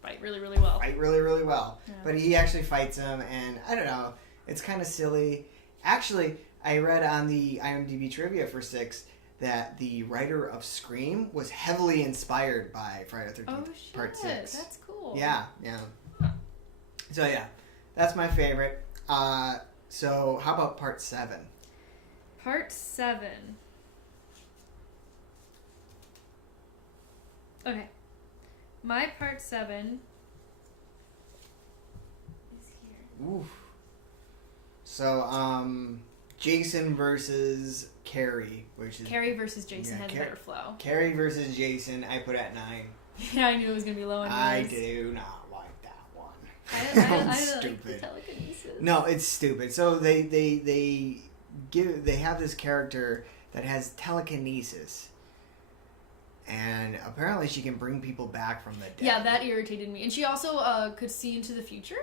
fight really, really well. Fight really, really well. Yeah. But he actually fights him, and I don't know, it's kind of silly. Actually, I read on the IMDb trivia for 6 that the writer of Scream was heavily inspired by Friday the 13th Part 6. That's cool. Yeah. So yeah, that's my favorite. So how about Part 7? Part 7. Okay. My Part 7 is here. Oof. So, Jason versus Carrie, which is... Carrie versus Jason has a better flow. Carrie versus Jason, I put at 9. Yeah, I knew it was going to be low on yours. I do not like that one. I stupid. like the telekinesis. No, it's stupid. So they have this character that has telekinesis. And apparently she can bring people back from the dead. Yeah, that irritated me. And she also could see into the future?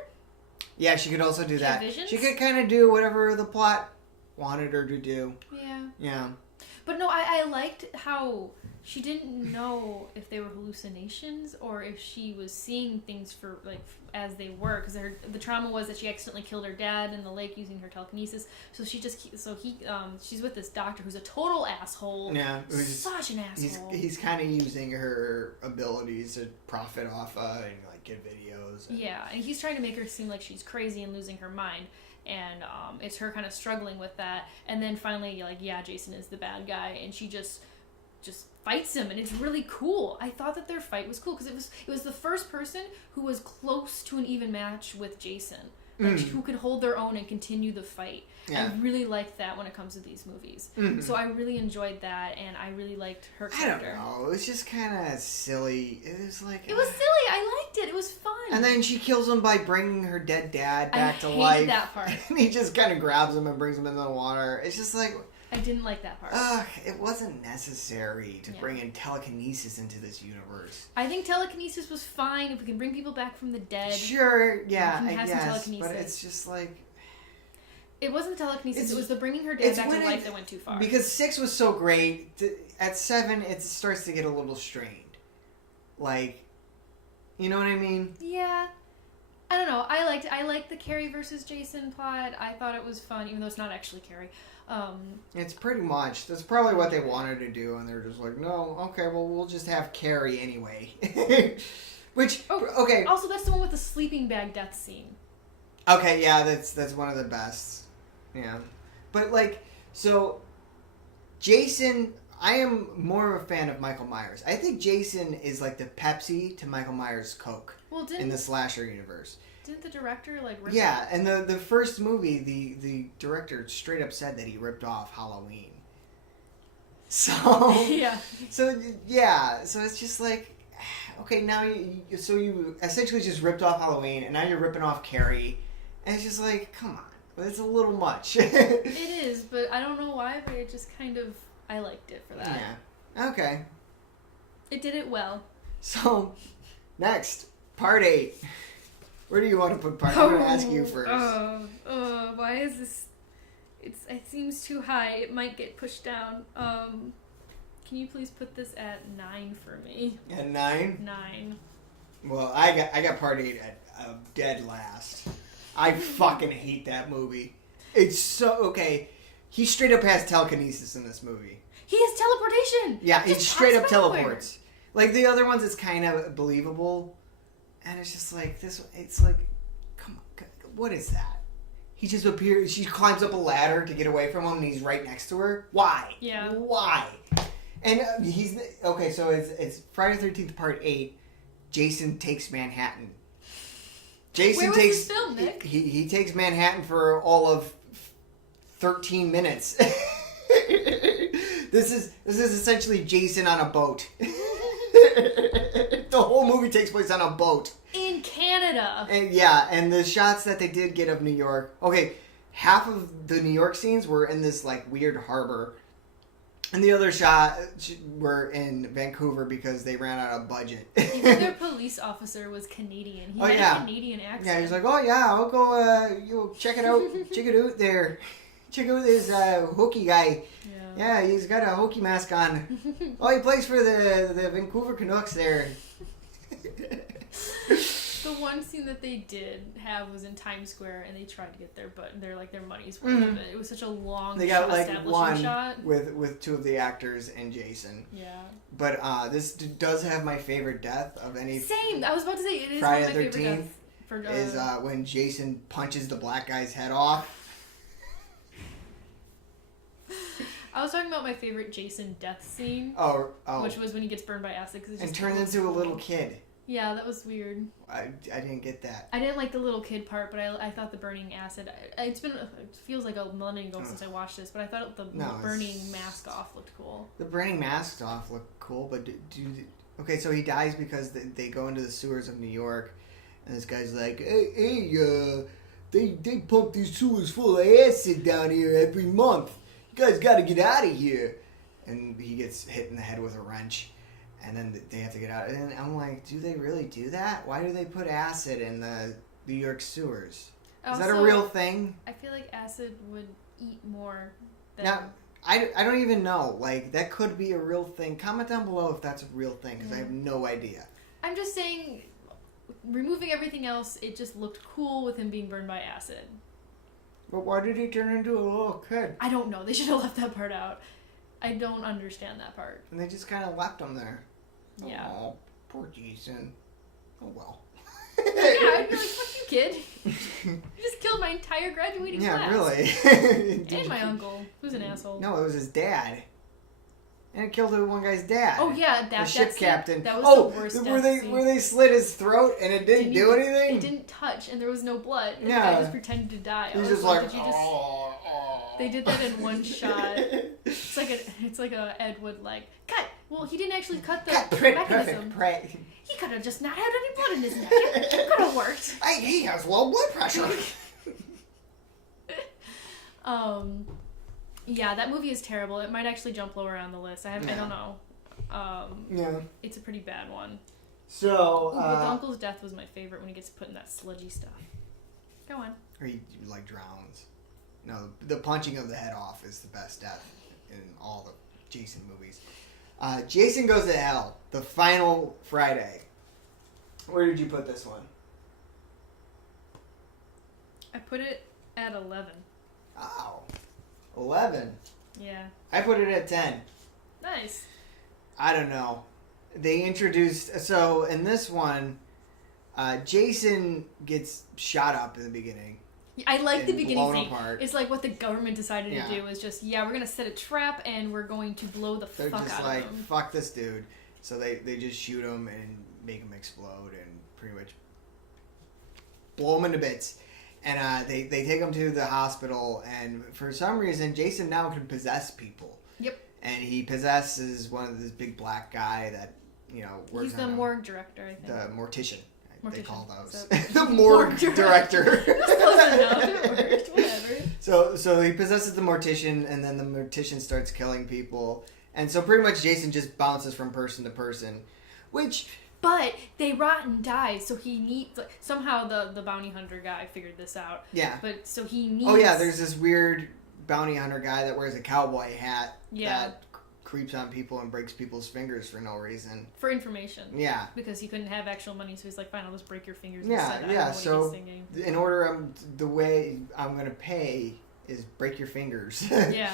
Yeah, she could also do that. Visions? She could kind of do whatever the plot wanted her to do. Yeah. Yeah. But no, I liked how she didn't know if they were hallucinations or if she was seeing things for as they were, because the trauma was that she accidentally killed her dad in the lake using her telekinesis. So she's with this doctor who's a total asshole. Yeah, such an asshole. He's kind of using her abilities to profit off and get videos. Yeah, and he's trying to make her seem like she's crazy and losing her mind. And it's her kind of struggling with that, and then finally Jason is the bad guy, and she just fights him, and it's really cool. I thought that their fight was cool because it was the first person who was close to an even match with Jason, who could hold their own and continue the fight. Yeah. I really liked that when it comes to these movies. So I really enjoyed that, and I really liked her character. I don't know. It was just kind of silly. It was silly. I liked it. It was fun. And then she kills him by bringing her dead dad back to life. I hated that part. And he just kind of grabs him and brings him into the water. It's just like... I didn't like that part. It wasn't necessary to bring in telekinesis into this universe. I think telekinesis was fine if we can bring people back from the dead. Sure, yeah, I guess. But it's just like... It wasn't telekinesis. It was the bringing her dad back to life that went too far. Because 6 was so great. At 7, it starts to get a little strained. You know what I mean? Yeah. I don't know. I liked the Carrie versus Jason plot. I thought it was fun, even though it's not actually Carrie. It's pretty much. That's probably what they wanted to do, and they're just like, no, okay, well, we'll just have Carrie anyway. Which, okay. Also, that's the one with the sleeping bag death scene. Okay, yeah, that's one of the best. Yeah. But, so, Jason, I am more of a fan of Michael Myers. I think Jason is the Pepsi to Michael Myers' Coke in the slasher universe. Didn't the director rip Yeah, and the first movie, the director straight up said that he ripped off Halloween. So yeah. So it's just okay, now you essentially just ripped off Halloween, and now you're ripping off Carrie, and it's just come on, it's a little much. It is, but I don't know why, but it just I liked it for that. Yeah. Okay. It did it well. So, next, Part 8. Where do you want to put Part 8? I'm going to ask you first. Why is this... It seems too high. It might get pushed down. Can you please put this at 9 for me? At 9? 9. Well, I got part 8 at dead last. I fucking hate that movie. It's so okay. He straight up has telekinesis in this movie. He has teleportation. Yeah, he straight up everywhere. teleports. Like the other ones, it's kind of believable, and it's just like this. It's like, come on, what is that? He just appears. She climbs up a ladder to get away from him, and he's right next to her. Why? Yeah. Why? And he's okay. So it's Friday the 13th Part 8. Jason takes Manhattan. Jason Where was takes this film, Nick? He takes Manhattan for all of 13 minutes. This is essentially Jason on a boat. The whole movie takes place on a boat in Canada. And and the shots that they did get of New York. Okay, half of the New York scenes were in this like weird harbor, and the other shot were in Vancouver because they ran out of budget. Even their police officer was Canadian. He had a Canadian accent. Yeah, he's like, oh yeah, I'll go. Check it out. Check it out there. Check out this hooky guy. Yeah, he's got a hokey mask on. Oh, he plays for the Vancouver Canucks there. The one scene that they did have was in Times Square, and they tried to get their money's worth of it. It was such a long. They got like one shot with 2 of the actors and Jason. Yeah. But this does have my favorite death of any. Same. I was about to say it is Friday one of my the 13th favorite deaths. For, is when Jason punches the black guy's head off. I was talking about my favorite Jason death scene. Oh. Which was when he gets burned by acid. And turns into a little kid. Yeah, that was weird. I didn't get that. I didn't like the little kid part, but I thought the burning acid. It feels like a millennium ago since I watched this, but I thought the burning mask off looked cool. The burning mask off looked cool, but okay, so he dies because they go into the sewers of New York, and this guy's like, hey, they pump these sewers full of acid down here every month. You guys got to get out of here. And he gets hit in the head with a wrench. And then they have to get out. And I'm like, do they really do that? Why do they put acid in the New York sewers? Is that a real thing? I feel like acid would eat more than... Now, I don't even know. Like, that could be a real thing. Comment down below if that's a real thing, because I have no idea. I'm just saying, removing everything else, it just looked cool with him being burned by acid. But why did he turn into a little kid? I don't know. They should have left that part out. I don't understand that part. And they just kind of left him there. Yeah. Oh, poor Jason. Oh, well. Yeah, I'd be like, fuck you, kid. You just killed my entire graduating class. Yeah, really. And my uncle, who's an asshole. No, it was his dad. And it killed the one guy's dad. Oh, yeah. The ship captain. That was the worst where they slit his throat and it didn't do anything? It didn't touch and there was no blood. And the guy just pretended to die. He was just like, They did that in one shot. It's like a Ed Wood like, cut! Well, he didn't actually cut the mechanism. Perfect. He could have just not had any blood in his neck. It could have worked. He has low blood pressure. Yeah, that movie is terrible. It might actually jump lower on the list. I don't know. Yeah. It's a pretty bad one. So, but the uncle's death was my favorite when he gets put in that sludgy stuff. Go on. Or he like drowns. No, the punching of the head off is the best death in all the Jason movies. Jason Goes to Hell, the final Friday. Where did you put this one? I put it at 11. Oh. 11? Yeah. I put it at 10. Nice. I don't know. They introduced... So, in this one, Jason gets shot up in the beginning. I like the beginning scene. Apart. It's like what the government decided to do is just, we're going to set a trap and we're going to blow the fuck out of him. They're just like, fuck this dude. So they just shoot him and make him explode and pretty much blow him into bits. And they take him to the hospital, and for some reason, Jason now can possess people. Yep. And he possesses one of this big black guy that, works He's the morgue director, I think. The mortician. They call those. The morgue director. Close enough. It worked. Whatever. So he possesses the mortician, and then the mortician starts killing people. And so pretty much Jason just bounces from person to person, which... But they rot and die, so he needs... somehow the bounty hunter guy figured this out. Yeah. But so he needs... Oh, yeah, there's this weird bounty hunter guy that wears a cowboy hat that creeps on people and breaks people's fingers for no reason. For information. Yeah. Because he couldn't have actual money, so he's like, fine, I'll just break your fingers Yeah, instead. yeah. So in order, the way I'm gonna pay is break your fingers. Yeah.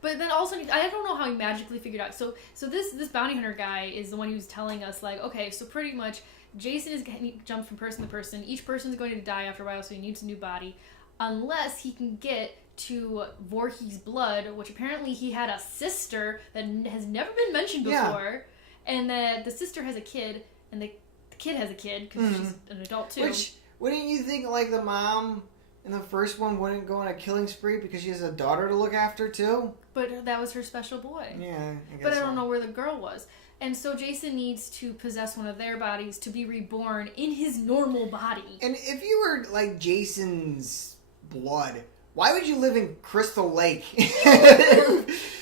But then also, I don't know how he magically figured out. So this bounty hunter guy is the one who's telling us, like, okay, so pretty much Jason is going to jump from person to person. Each person is going to die after a while, so he needs a new body. Unless he can get to Voorhees' blood, which apparently he had a sister that has never been mentioned before. Yeah. And that the sister has a kid, and the kid has a kid, because she's an adult too. Which, wouldn't you think, like, the mom in the first one wouldn't go on a killing spree because she has a daughter to look after too? But that was her special boy. Yeah, I guess But I don't know where the girl was. And so Jason needs to possess one of their bodies to be reborn in his normal body. And if you were, like, Jason's blood, why would you live in Crystal Lake?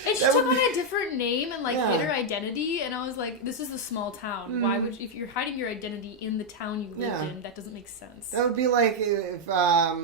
And she took on a different name and, like, hid her identity. And I was like, this is a small town. Why would you, if you're hiding your identity in the town you lived in, that doesn't make sense. That would be like if, I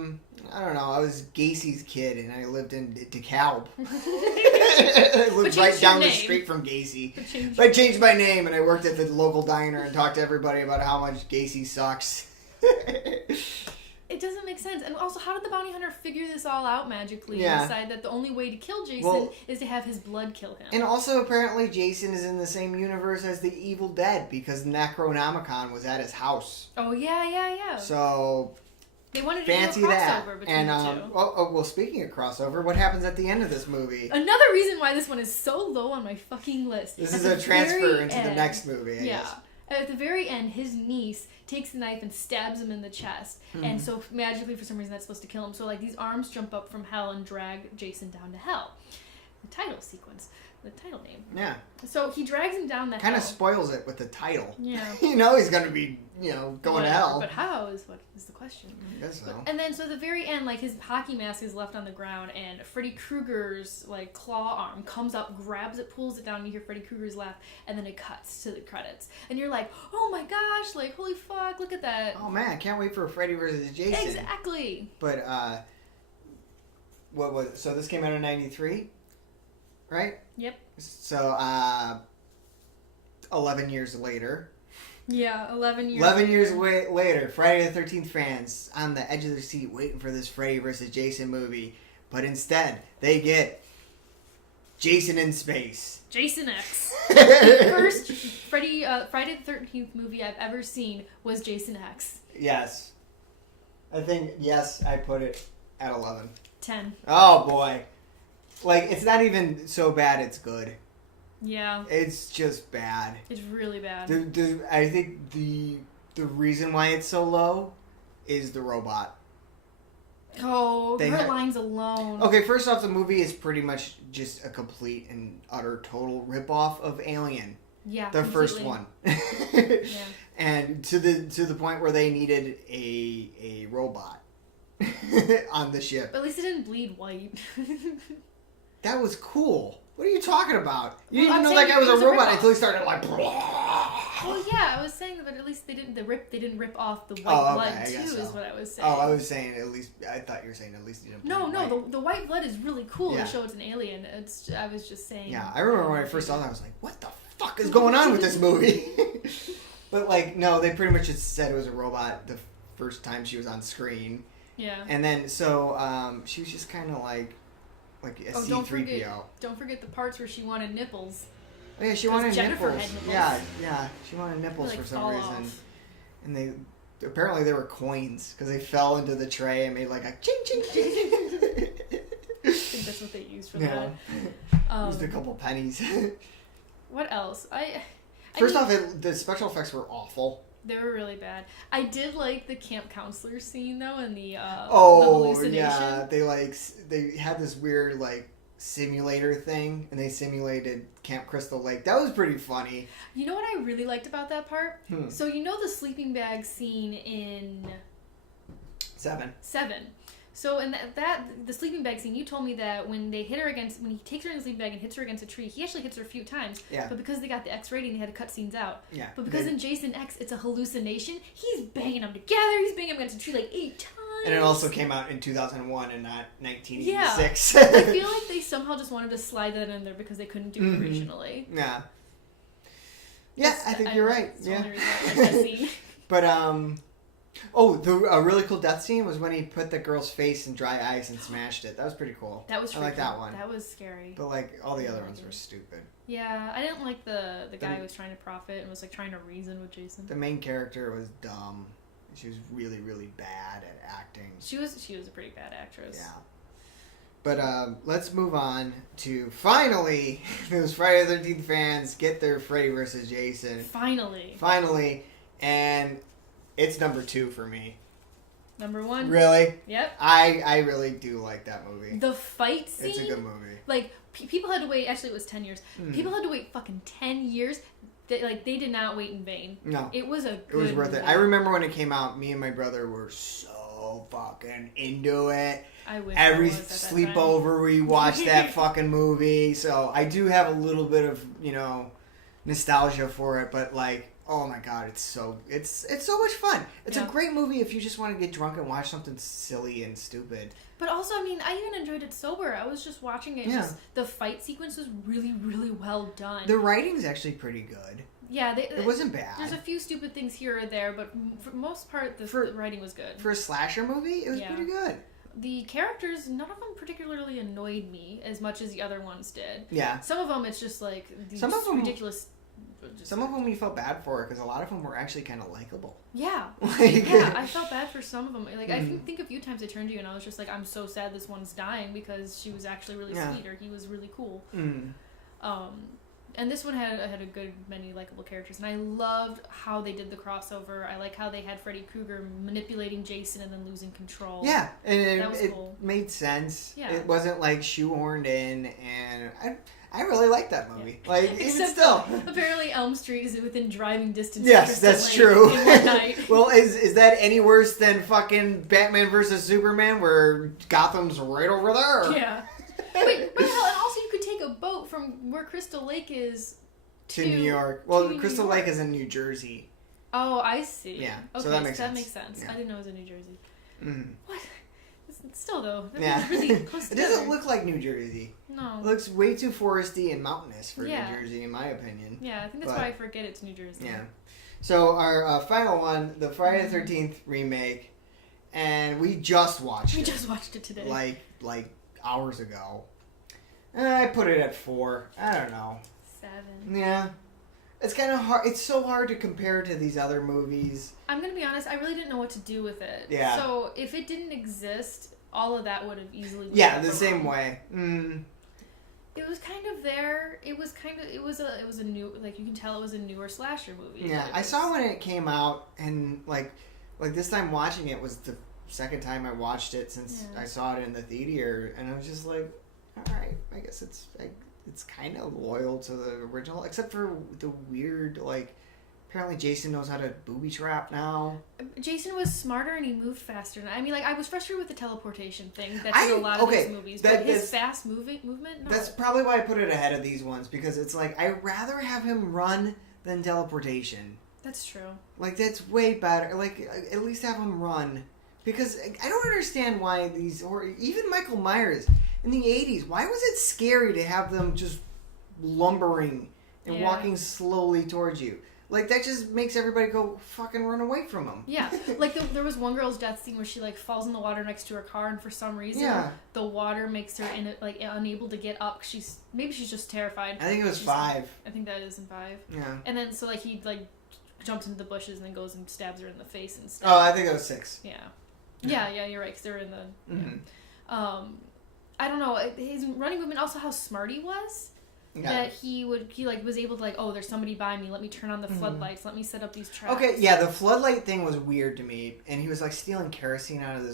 don't know, I was Gacy's kid and I lived in DeKalb. I lived right down the street from Gacy. But I changed my name and I worked at the local diner and talked to everybody about how much Gacy sucks. It doesn't make sense. And also, how did the bounty hunter figure this all out magically and decide that the only way to kill Jason is to have his blood kill him? And also, apparently, Jason is in the same universe as the Evil Dead because Necronomicon was at his house. Oh, yeah. So, they wanted to fancy do a that. crossover between And, the two. well, speaking of crossover, what happens at the end of this movie? Another reason why this one is so low on my fucking list. This is a transfer into the next movie, I guess. At the very end, his niece takes the knife and stabs him in the chest. And so magically, for some reason, that's supposed to kill him. So, like, these arms jump up from hell and drag Jason down to hell. The title sequence. The title name. Yeah. So he drags him down the hell. Kind of spoils it with the title. Yeah. You know he's going to be, going to hell. But how is the question. I guess so. And then, so at the very end, like, his hockey mask is left on the ground, and Freddy Krueger's, like, claw arm comes up, grabs it, pulls it down, and you hear Freddy Krueger's laugh, and then it cuts to the credits. And you're like, oh my gosh, like, holy fuck, look at that. Oh man, I can't wait for Freddy vs. Jason. Exactly. But, what was it? So this came out in 93? Right? Yep. So, 11 years later. Yeah, 11 years 11 years later, Friday the 13th fans on the edge of their seat waiting for this Freddy vs. Jason movie. But instead, they get Jason in space. Jason X. The first Friday the 13th movie I've ever seen was Jason X. Yes. I think, I put it at 11. 10. Oh, boy. Like, it's not even so bad it's good. Yeah. It's just bad. It's really bad. I think the reason why it's so low is the robot. Oh, her lines alone. Okay, first off, the movie is pretty much just a complete and utter total ripoff of Alien. Yeah, the completely. first one. Yeah. And to the point where they needed a robot on the ship. But at least it didn't bleed white. That was cool. What are you talking about? You didn't I'm know that guy was a robot rip-off. until he started like. Well, yeah, I was saying that, but at least they didn't rip off the white blood too. Is what I was saying. Oh, I was saying at least. I thought you were saying at least you didn't. No, the white blood is really cool to show it's an alien. I was just saying. Yeah, I remember when I first saw that, I was like, "What the fuck is going on with this movie?" But like, no, they pretty much just said it was a robot the first time she was on screen. Yeah. And then she was just kind of like a C-3PO. Don't forget the parts where she wanted nipples. Oh yeah, she wanted Jennifer nipples. had nipples. Yeah, she wanted nipples for some reason. Off. And they were coins because they fell into the tray and made like a ching ching ching. I think that's what they used for that. Used a couple pennies. What else? First off, the special effects were awful. They were really bad. I did like the camp counselor scene though, and the hallucination. Yeah, they had this weird simulator thing, and they simulated Camp Crystal Lake. That was pretty funny. You know what I really liked about that part? So you know the sleeping bag scene in 7. So in the sleeping bag scene, you told me that when he takes her in the sleeping bag and hits her against a tree, he actually hits her a few times. Yeah. But because they got the X rating, they had to cut scenes out. Yeah. But because in Jason X, it's a hallucination, he's banging them together. He's banging them against a tree 8 times. And it also came out in 2001 and not 1986. Yeah. I feel like they somehow just wanted to slide that in there because they couldn't do it originally. Yeah. Yeah, I think you're right. That's the only reason I like that scene. But, a really cool death scene was when he put the girl's face in dry ice and smashed it. That was pretty cool. That was I like that one. That was scary. But, like, all the other ones were stupid. Yeah, I didn't like the guy who was trying to profit and was, like, trying to reason with Jason. The main character was dumb. She was really, really bad at acting. She was a pretty bad actress. Yeah. But let's move on to finally those Friday the 13th fans get their Freddy vs. Jason. Finally. And it's number 2 for me. Number 1. Really? Yep. I really do like that movie. The fight scene. It's a good movie. Like, people had to wait, actually it was 10 years. People had to wait fucking 10 years. They did not wait in vain. No. It was a good It was worth movie. it. I remember when it came out, me and my brother were so fucking into it. I wish Every I was at that sleepover we watched that fucking movie. So I do have a little bit of, nostalgia for it, but like, oh my god, it's so much fun. It's a great movie if you just want to get drunk and watch something silly and stupid. But also, I mean, I even enjoyed it sober. I was just watching it. Just the fight sequence was really, really well done. The writing's actually pretty good. Yeah, it wasn't bad. There's a few stupid things here or there, but for the most part, the writing was good. For a slasher movie, it was pretty good. The characters, none of them particularly annoyed me as much as the other ones did. Yeah. Some of them, it's just like these ridiculous. Some of them you felt bad for because a lot of them were actually kind of likable. Yeah. Yeah, I felt bad for some of them. Like, I think a few times I turned to you and I was just like, I'm so sad this one's dying because she was actually really sweet or he was really cool. And this one had a good many likable characters. And I loved how they did the crossover. I like how they had Freddy Krueger manipulating Jason and then losing control. Yeah, and that was cool. It made sense. Yeah. It wasn't like shoehorned in, and I really liked that movie. Yeah. Like, even still. Apparently Elm Street is within driving distance. Yes, that's true. In one night. Well, is that any worse than fucking Batman versus Superman where Gotham's right over there? Yeah. Wait, what the hell? And also you could take a boat from where Crystal Lake is to New York. Well, Crystal Lake is in New Jersey. Oh, I see. Yeah, okay, so that makes sense. Yeah. I didn't know it was in New Jersey. Mm. What? Still, though. Yeah. Really close It together. doesn't look like New Jersey. No. It looks way too foresty and mountainous for New Jersey, in my opinion. Yeah, I think that's why I forget it's New Jersey. Yeah. So our final one, the Friday the 13th remake, and we just watched it. We just watched it today. Like hours ago. I put it at 4. I don't know. 7. Yeah. It's kind of hard. It's so hard to compare to these other movies. I'm going to be honest. I really didn't know what to do with it. Yeah. So if it didn't exist, all of that would have easily been the same way. Mm. It was kind of there. It was a new, like, you can tell it was a newer slasher movie. Yeah. I saw when it came out, and like this time watching it was the second time I watched it since I saw it in the theater, and I was just like, all right, I guess it's kind of loyal to the original, except for the weird, like, apparently Jason knows how to booby trap now. Jason was smarter and he moved faster. I mean, like, I was frustrated with the teleportation thing that's in a lot of these movies, but his fast movement, no. That's probably why I put it ahead of these ones, because it's like, I'd rather have him run than teleportation. That's true. Like, that's way better. Like, at least have him run. Because I don't understand why these, or even Michael Myers in the 80s, why was it scary to have them just lumbering and walking slowly towards you? Like, that just makes everybody go fucking run away from them. Yeah. Like, there was one girl's death scene where she, like, falls in the water next to her car, and for some reason, the water makes her, unable to get up. Maybe she's just terrified. I think it was 5. I think that is in 5. Yeah. And then, so, like, he, like, jumps into the bushes and then goes and stabs her in the face and stuff. Oh, I think it was 6. Yeah. Yeah, you're right, because they were in the... Mm-hmm. Yeah. I don't know. His running movement, also how smart he was. Yeah. That he was able to, like, oh, there's somebody by me. Let me turn on the floodlights. Let me set up these traps. Okay, yeah, the floodlight thing was weird to me. And he was, like, stealing kerosene out of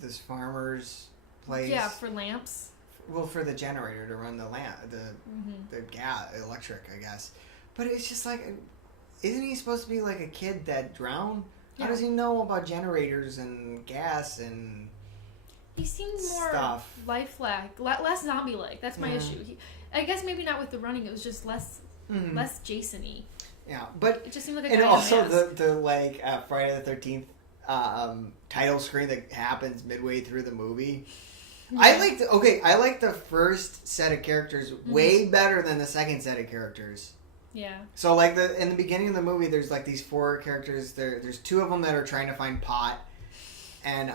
this farmer's place. Yeah, for lamps. Well, for the generator to run the lamp, the gas, electric, I guess. But it's just like, isn't he supposed to be, like, a kid that drowned? How does he know about generators and gas and... He seemed more lifelike, less zombie-like. That's my issue. I guess maybe not with the running. It was just less Jason-y. Yeah, but it just seemed like a guy and also in a mask. the like Friday the 13th title screen that happens midway through the movie. Yeah. I like the first set of characters way better than the second set of characters. Yeah. So like in the beginning of the movie, there's like these 4 characters. There's 2 of them that are trying to find pot, and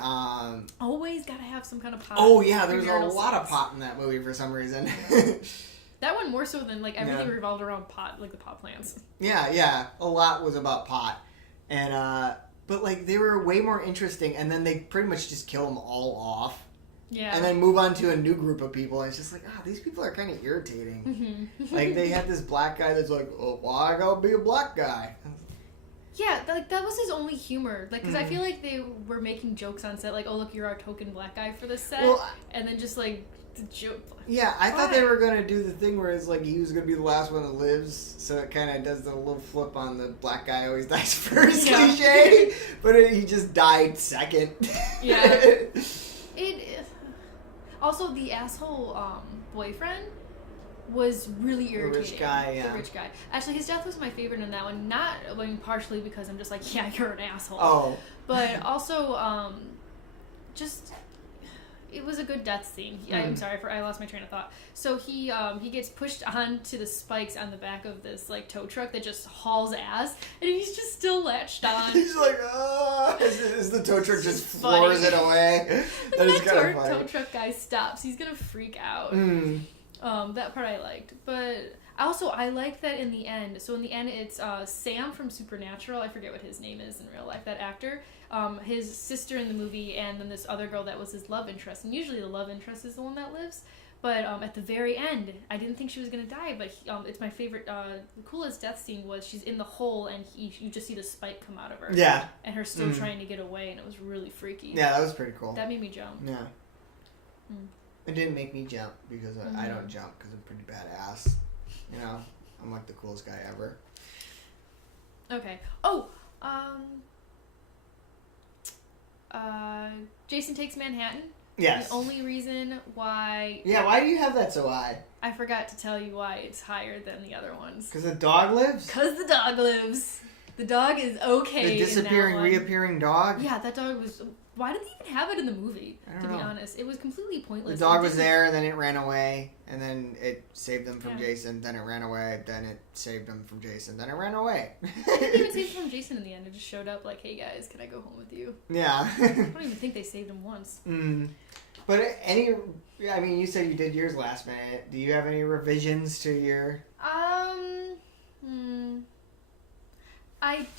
always gotta have some kind of pot. Oh yeah, there's a lot of pot in that movie for some reason. That one more so than like everything revolved around pot, like the pot plants. Yeah, a lot was about pot, and but like they were way more interesting, and then they pretty much just kill them all off. Yeah. And then move on to a new group of people, and it's just like, these people are kind of irritating. Like, they had this black guy that's like, oh, why I gotta be a black guy? Yeah, that was his only humor. Like, because I feel like they were making jokes on set, like, oh, look, you're our token black guy for this set. Well, and then just, like, the joke. Yeah, I thought they were going to do the thing where it's like he was going to be the last one that lives, so it kind of does the little flip on the black guy always dies first cliche, but he just died second. Yeah. Also, the asshole boyfriend was really irritating. The rich guy, yeah. The rich guy. Actually, his death was my favorite in that one. Not, partially because I'm just like, yeah, you're an asshole. Oh. But also, just... It was a good death scene. I'm sorry, I lost my train of thought. So he gets pushed onto the spikes on the back of this like tow truck that just hauls ass, and he's just still latched on. He's like, as the tow truck just floors it away. That is kind of funny. Tow truck guy stops. He's gonna freak out. That part I liked, but also I like that in the end. So in the end, it's Sam from Supernatural. I forget what his name is in real life. That actor. His sister in the movie, and then this other girl that was his love interest. And usually the love interest is the one that lives. But at the very end, I didn't think she was going to die, but it's my favorite. The coolest death scene was she's in the hole, and you just see the spike come out of her. Yeah. And her still trying to get away, and it was really freaky. Yeah, that was pretty cool. That made me jump. Yeah. It didn't make me jump, because I don't jump, because I'm pretty badass. You know? I'm like the coolest guy ever. Okay. Oh! Jason Takes Manhattan. Yes. The only reason why... Yeah, why do you have that so high? I forgot to tell you why it's higher than the other ones. Because the dog lives? Because the dog lives. The dog is okay. The disappearing, reappearing dog? Yeah, that dog was... Why did they even have it in the movie, to be honest? It was completely pointless. The dog was there, and then it ran away, and then it saved them from Jason, then it ran away, then it saved them from Jason, then it ran away. It didn't even save them from Jason in the end. It just showed up like, hey guys, can I go home with you? Yeah. I don't even think they saved him once. But you said you did yours last minute. Do you have any revisions to your... I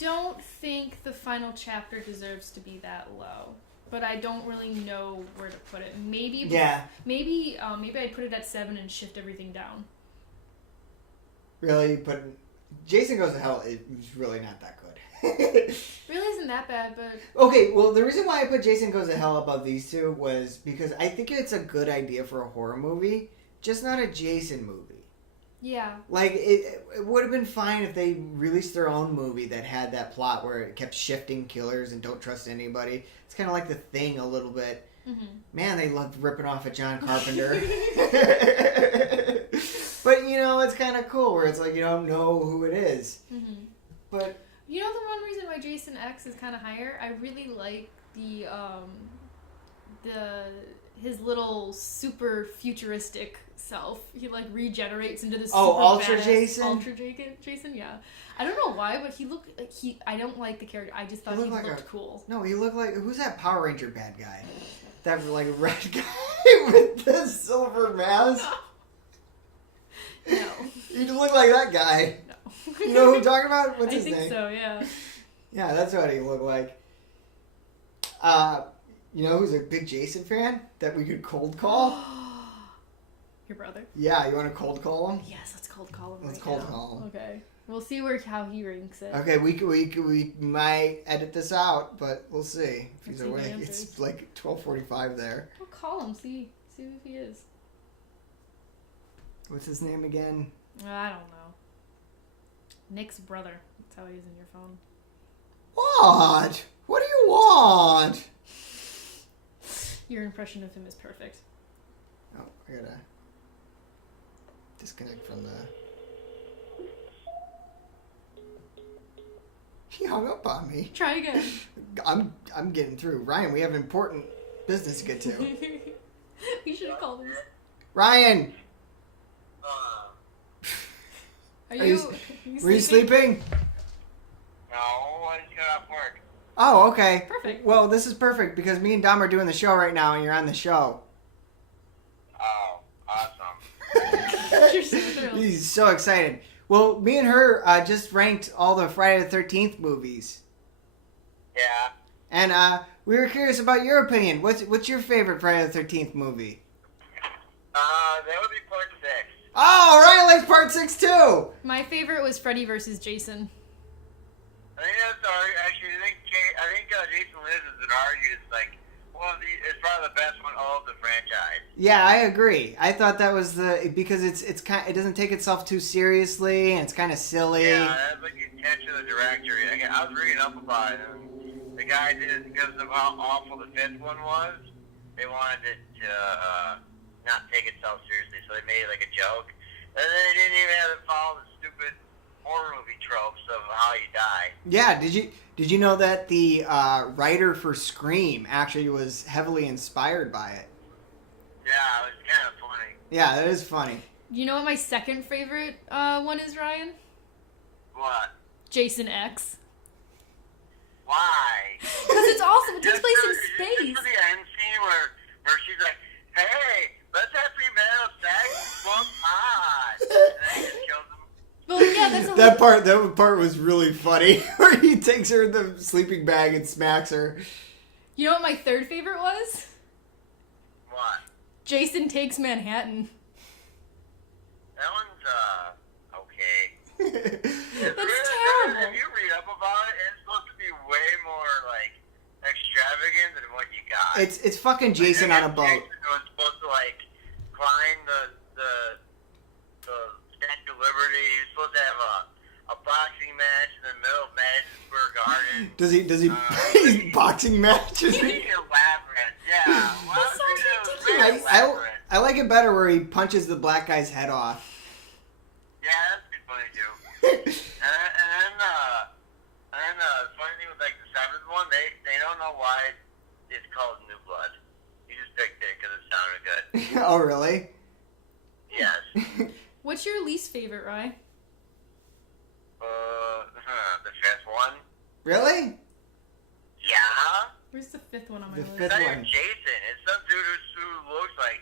don't think the final chapter deserves to be that low. But I don't really know where to put it. Maybe I'd put it at 7 and shift everything down. Really? But Jason Goes to Hell is really not that good. Really isn't that bad, but... Okay, well, the reason why I put Jason Goes to Hell above these two was because I think it's a good idea for a horror movie, just not a Jason movie. Yeah. Like, it would have been fine if they released their own movie that had that plot where it kept shifting killers and don't trust anybody. It's kind of like The Thing a little bit. Man, they loved ripping off at John Carpenter. But, it's kind of cool where it's like you don't know who it is. But... You know the one reason why Jason X is kind of higher? I really like his little super futuristic self. He like regenerates into this super Ultra Jason? Ultra Jason, yeah. I don't know why, but he looked like I don't like the character. I just thought he looked cool. No, he looked like... Who's that Power Ranger bad guy? That like red guy with the silver mask? No. You just look like that guy. No. You know who I'm talking about? What's his name? I think so, yeah. Yeah, that's what he looked like. You know who's a big Jason fan that we could cold call? Your brother? Yeah, you want to cold call him? Yes, let's cold call him. Let's cold call him. Okay. We'll see how he ranks it. Okay, we might edit this out, but we'll see if he's awake. It's like 12:45 there. We'll call him, see if he is. What's his name again? I don't know. Nick's brother. That's how he is in your phone. What? What do you want? Your impression of him is perfect. Oh, I gotta disconnect from the... He hung up on me. Try again. I'm getting through. Ryan, we have important business to get to. We should have called him. Ryan! Are you Were you sleeping? No, I just got off work. Oh, okay. Perfect. Well, this is perfect because me and Dom are doing the show right now and you're on the show. Oh, awesome. You're so thrilled. He's so excited. Well, me and her just ranked all the Friday the 13th movies. Yeah. And we were curious about your opinion. What's your favorite Friday the 13th movie? That would be part 6. Oh, Ryan likes part 6 too! My favorite was Freddy vs. Jason. I think that's actually, I think Jason Lives has been argued as like, it's probably the best one of the franchise. Yeah, I agree. I thought that was because it doesn't take itself too seriously and it's kind of silly. Yeah, that's like the intention of the director. I was reading up about it, and the guy did it because of how awful the 5th one was. They wanted it to not take itself seriously, so they made it like a joke. And then they didn't even have to follow the stupid horror movie tropes of how you die. Yeah, did you know that the writer for Scream actually was heavily inspired by it? Yeah, it was kind of funny. Yeah, that is funny. You know what my second favorite one is, Ryan? What? Jason X. Why? Because it's awesome. It takes place in space. Just for the end scene where she's like, hey, let's have premarital sex. Well, pot. And then he just kills him. Well, yeah, that's a That part was really funny, where he takes her in the sleeping bag and smacks her. You know what my third favorite was? What? Jason Takes Manhattan. That one's, okay. That's terrible. If you read up about it, it's supposed to be way more, like, extravagant than what you got. It's fucking Jason on a boat. Jason was supposed to, like, climb the Statue of Liberty. He was supposed to have a boxing match in the middle of Madison Square Garden. Does he he's boxing matches? Pretty elaborate, yeah. Well, That sounds it was very ridiculous. elaborate. I like it better where he punches the black guy's head off. Yeah, that's pretty funny too. and then the funny thing with like the 7th one, they don't know why it's called New Blood. You just picked it because it sounded good. Oh, really? Yes. What's your least favorite, Ryan? The 5th one. Really? Yeah. Where's the 5th one on my The list? fifth It's not one. even Jason. It's some dude who looks like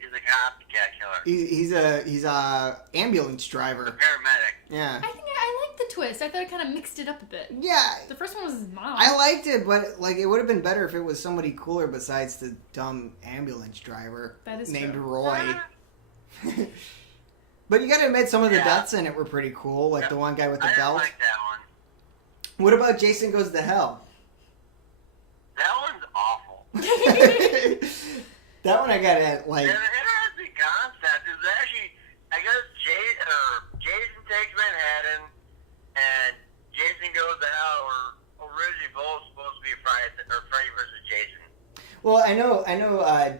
is a copycat killer. He's a ambulance The driver. paramedic. Yeah. I think I like the twist. I thought it kind of mixed it up a bit. Yeah. The first one was his mom. I liked it, but like it would have been better if it was somebody cooler besides the dumb ambulance driver That is named true. Roy. But you gotta admit, some of the Yeah. deaths in it were pretty cool, like the one guy with the I didn't belt. like that one. What about Jason Goes to Hell? That one's awful. That one I gotta like. Yeah, the interesting concept is actually, I guess Jason Takes Manhattan and Jason Goes to Hell were originally both supposed to be Freddy versus Jason. Well, I know.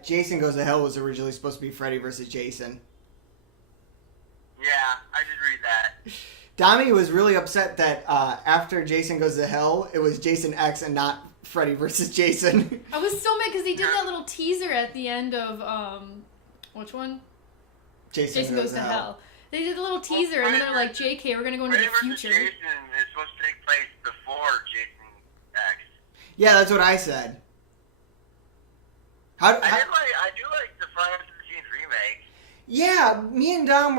Jason Goes to Hell was originally supposed to be Freddy versus Jason. Yeah, I did read that. Dami was really upset that after Jason Goes to Hell, it was Jason X and not Freddy versus Jason. I was so mad because they did that little teaser at the end of which one? Jason Goes to Hell. They did a little teaser and then they're like, "JK, we're gonna go into Freddy the versus future." Jason is supposed to take place before Jason X. Yeah, that's what I said. I do like the Friday the 13th remake. Yeah, me and Dom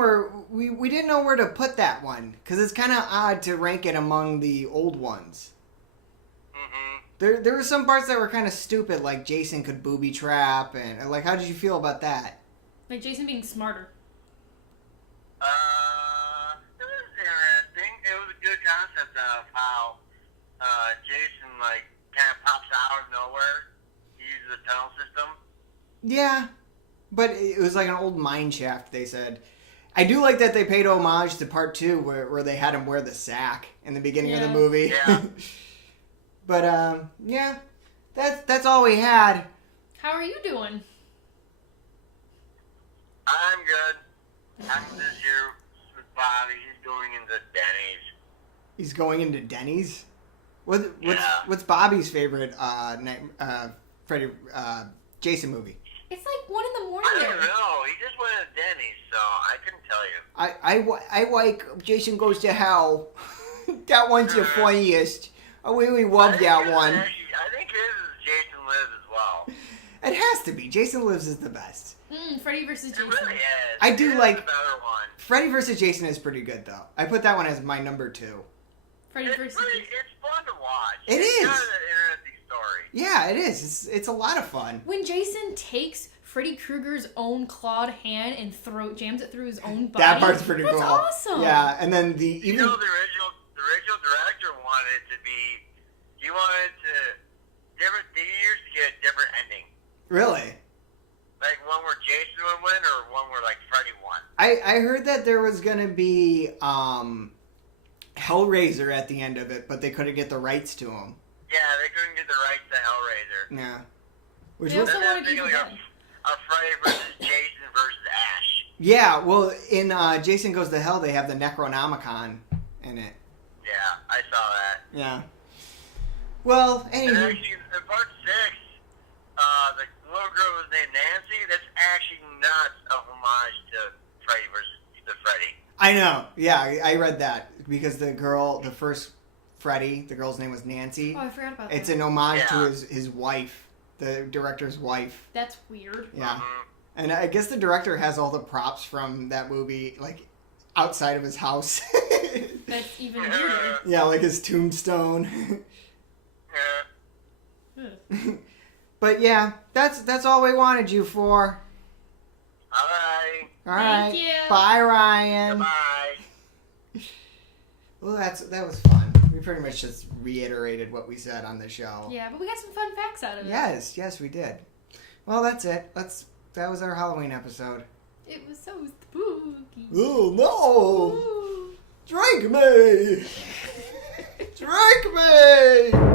we didn't know where to put that one because it's kind of odd to rank it among the old ones. Mm-hmm. There were some parts that were kind of stupid, like Jason could booby trap, and like, how did you feel about that? Like Jason being smarter. It was interesting. It was a good concept of how Jason like kind of pops out of nowhere. He uses a tunnel system. Yeah, but it was like an old mine shaft, they said. I do like that they paid homage to part 2 where they had him wear the sack in the beginning of the movie. Yeah. But, yeah, that's all we had. How are you doing? I'm good. I'm just here with Bobby. He's going into Denny's. He's going into Denny's. What's Bobby's favorite Freddy Jason movie? It's like 1 in the morning. I don't know. He just went to Denny's, so I couldn't tell you. I like Jason Goes to Hell. That one's the funniest. I really love that one. I think his is Jason Lives as well. It has to be. Jason Lives is the best. Freddy vs. Jason. It really is. I do like another one. Freddy vs. Jason is pretty good though. I put that one as my number 2. Freddy vs. Jason. It's fun to watch. It's kind of an interesting story. Yeah, it is. It's a lot of fun. When Jason takes Freddy Krueger's own clawed hand and jams it through his own body. That part's pretty cool. That's awesome. Yeah, and then The original director wanted it to be. He wanted they used to get a different ending. Really? Like one where Jason would win, or one where like Freddy won. I heard that there was gonna be Hellraiser at the end of it, but they couldn't get the rights to him. Yeah, they couldn't get the rights to Hellraiser. Yeah. Which They was also want to keep like a Freddy versus Jason versus Ash. yeah. Well, in Jason Goes to Hell, they have the Necronomicon in it. Yeah, I saw that. Yeah. Well, And anywho. actually, in part 6, the little girl was named Nancy. That's actually not a homage to Freddy versus Freddy. I know. Yeah, I read that because the first Freddy, the girl's name was Nancy. Oh, I forgot about that. It's an homage to his wife, the director's wife. That's weird. Yeah. Mm-hmm. And I guess the director has all the props from that movie, like, outside of his house. That's even weirder. Yeah, like his tombstone. But yeah, that's all we wanted you for. Alright. All right. Thank you. Bye, Ryan. Goodbye. Well, that was fun. We pretty much just reiterated what we said on the show. Yeah, but we got some fun facts out of it. Yes, we did. Well, that's it. That was our Halloween episode. It was so spooky. Oh no! Ooh. Drink me! Drink me!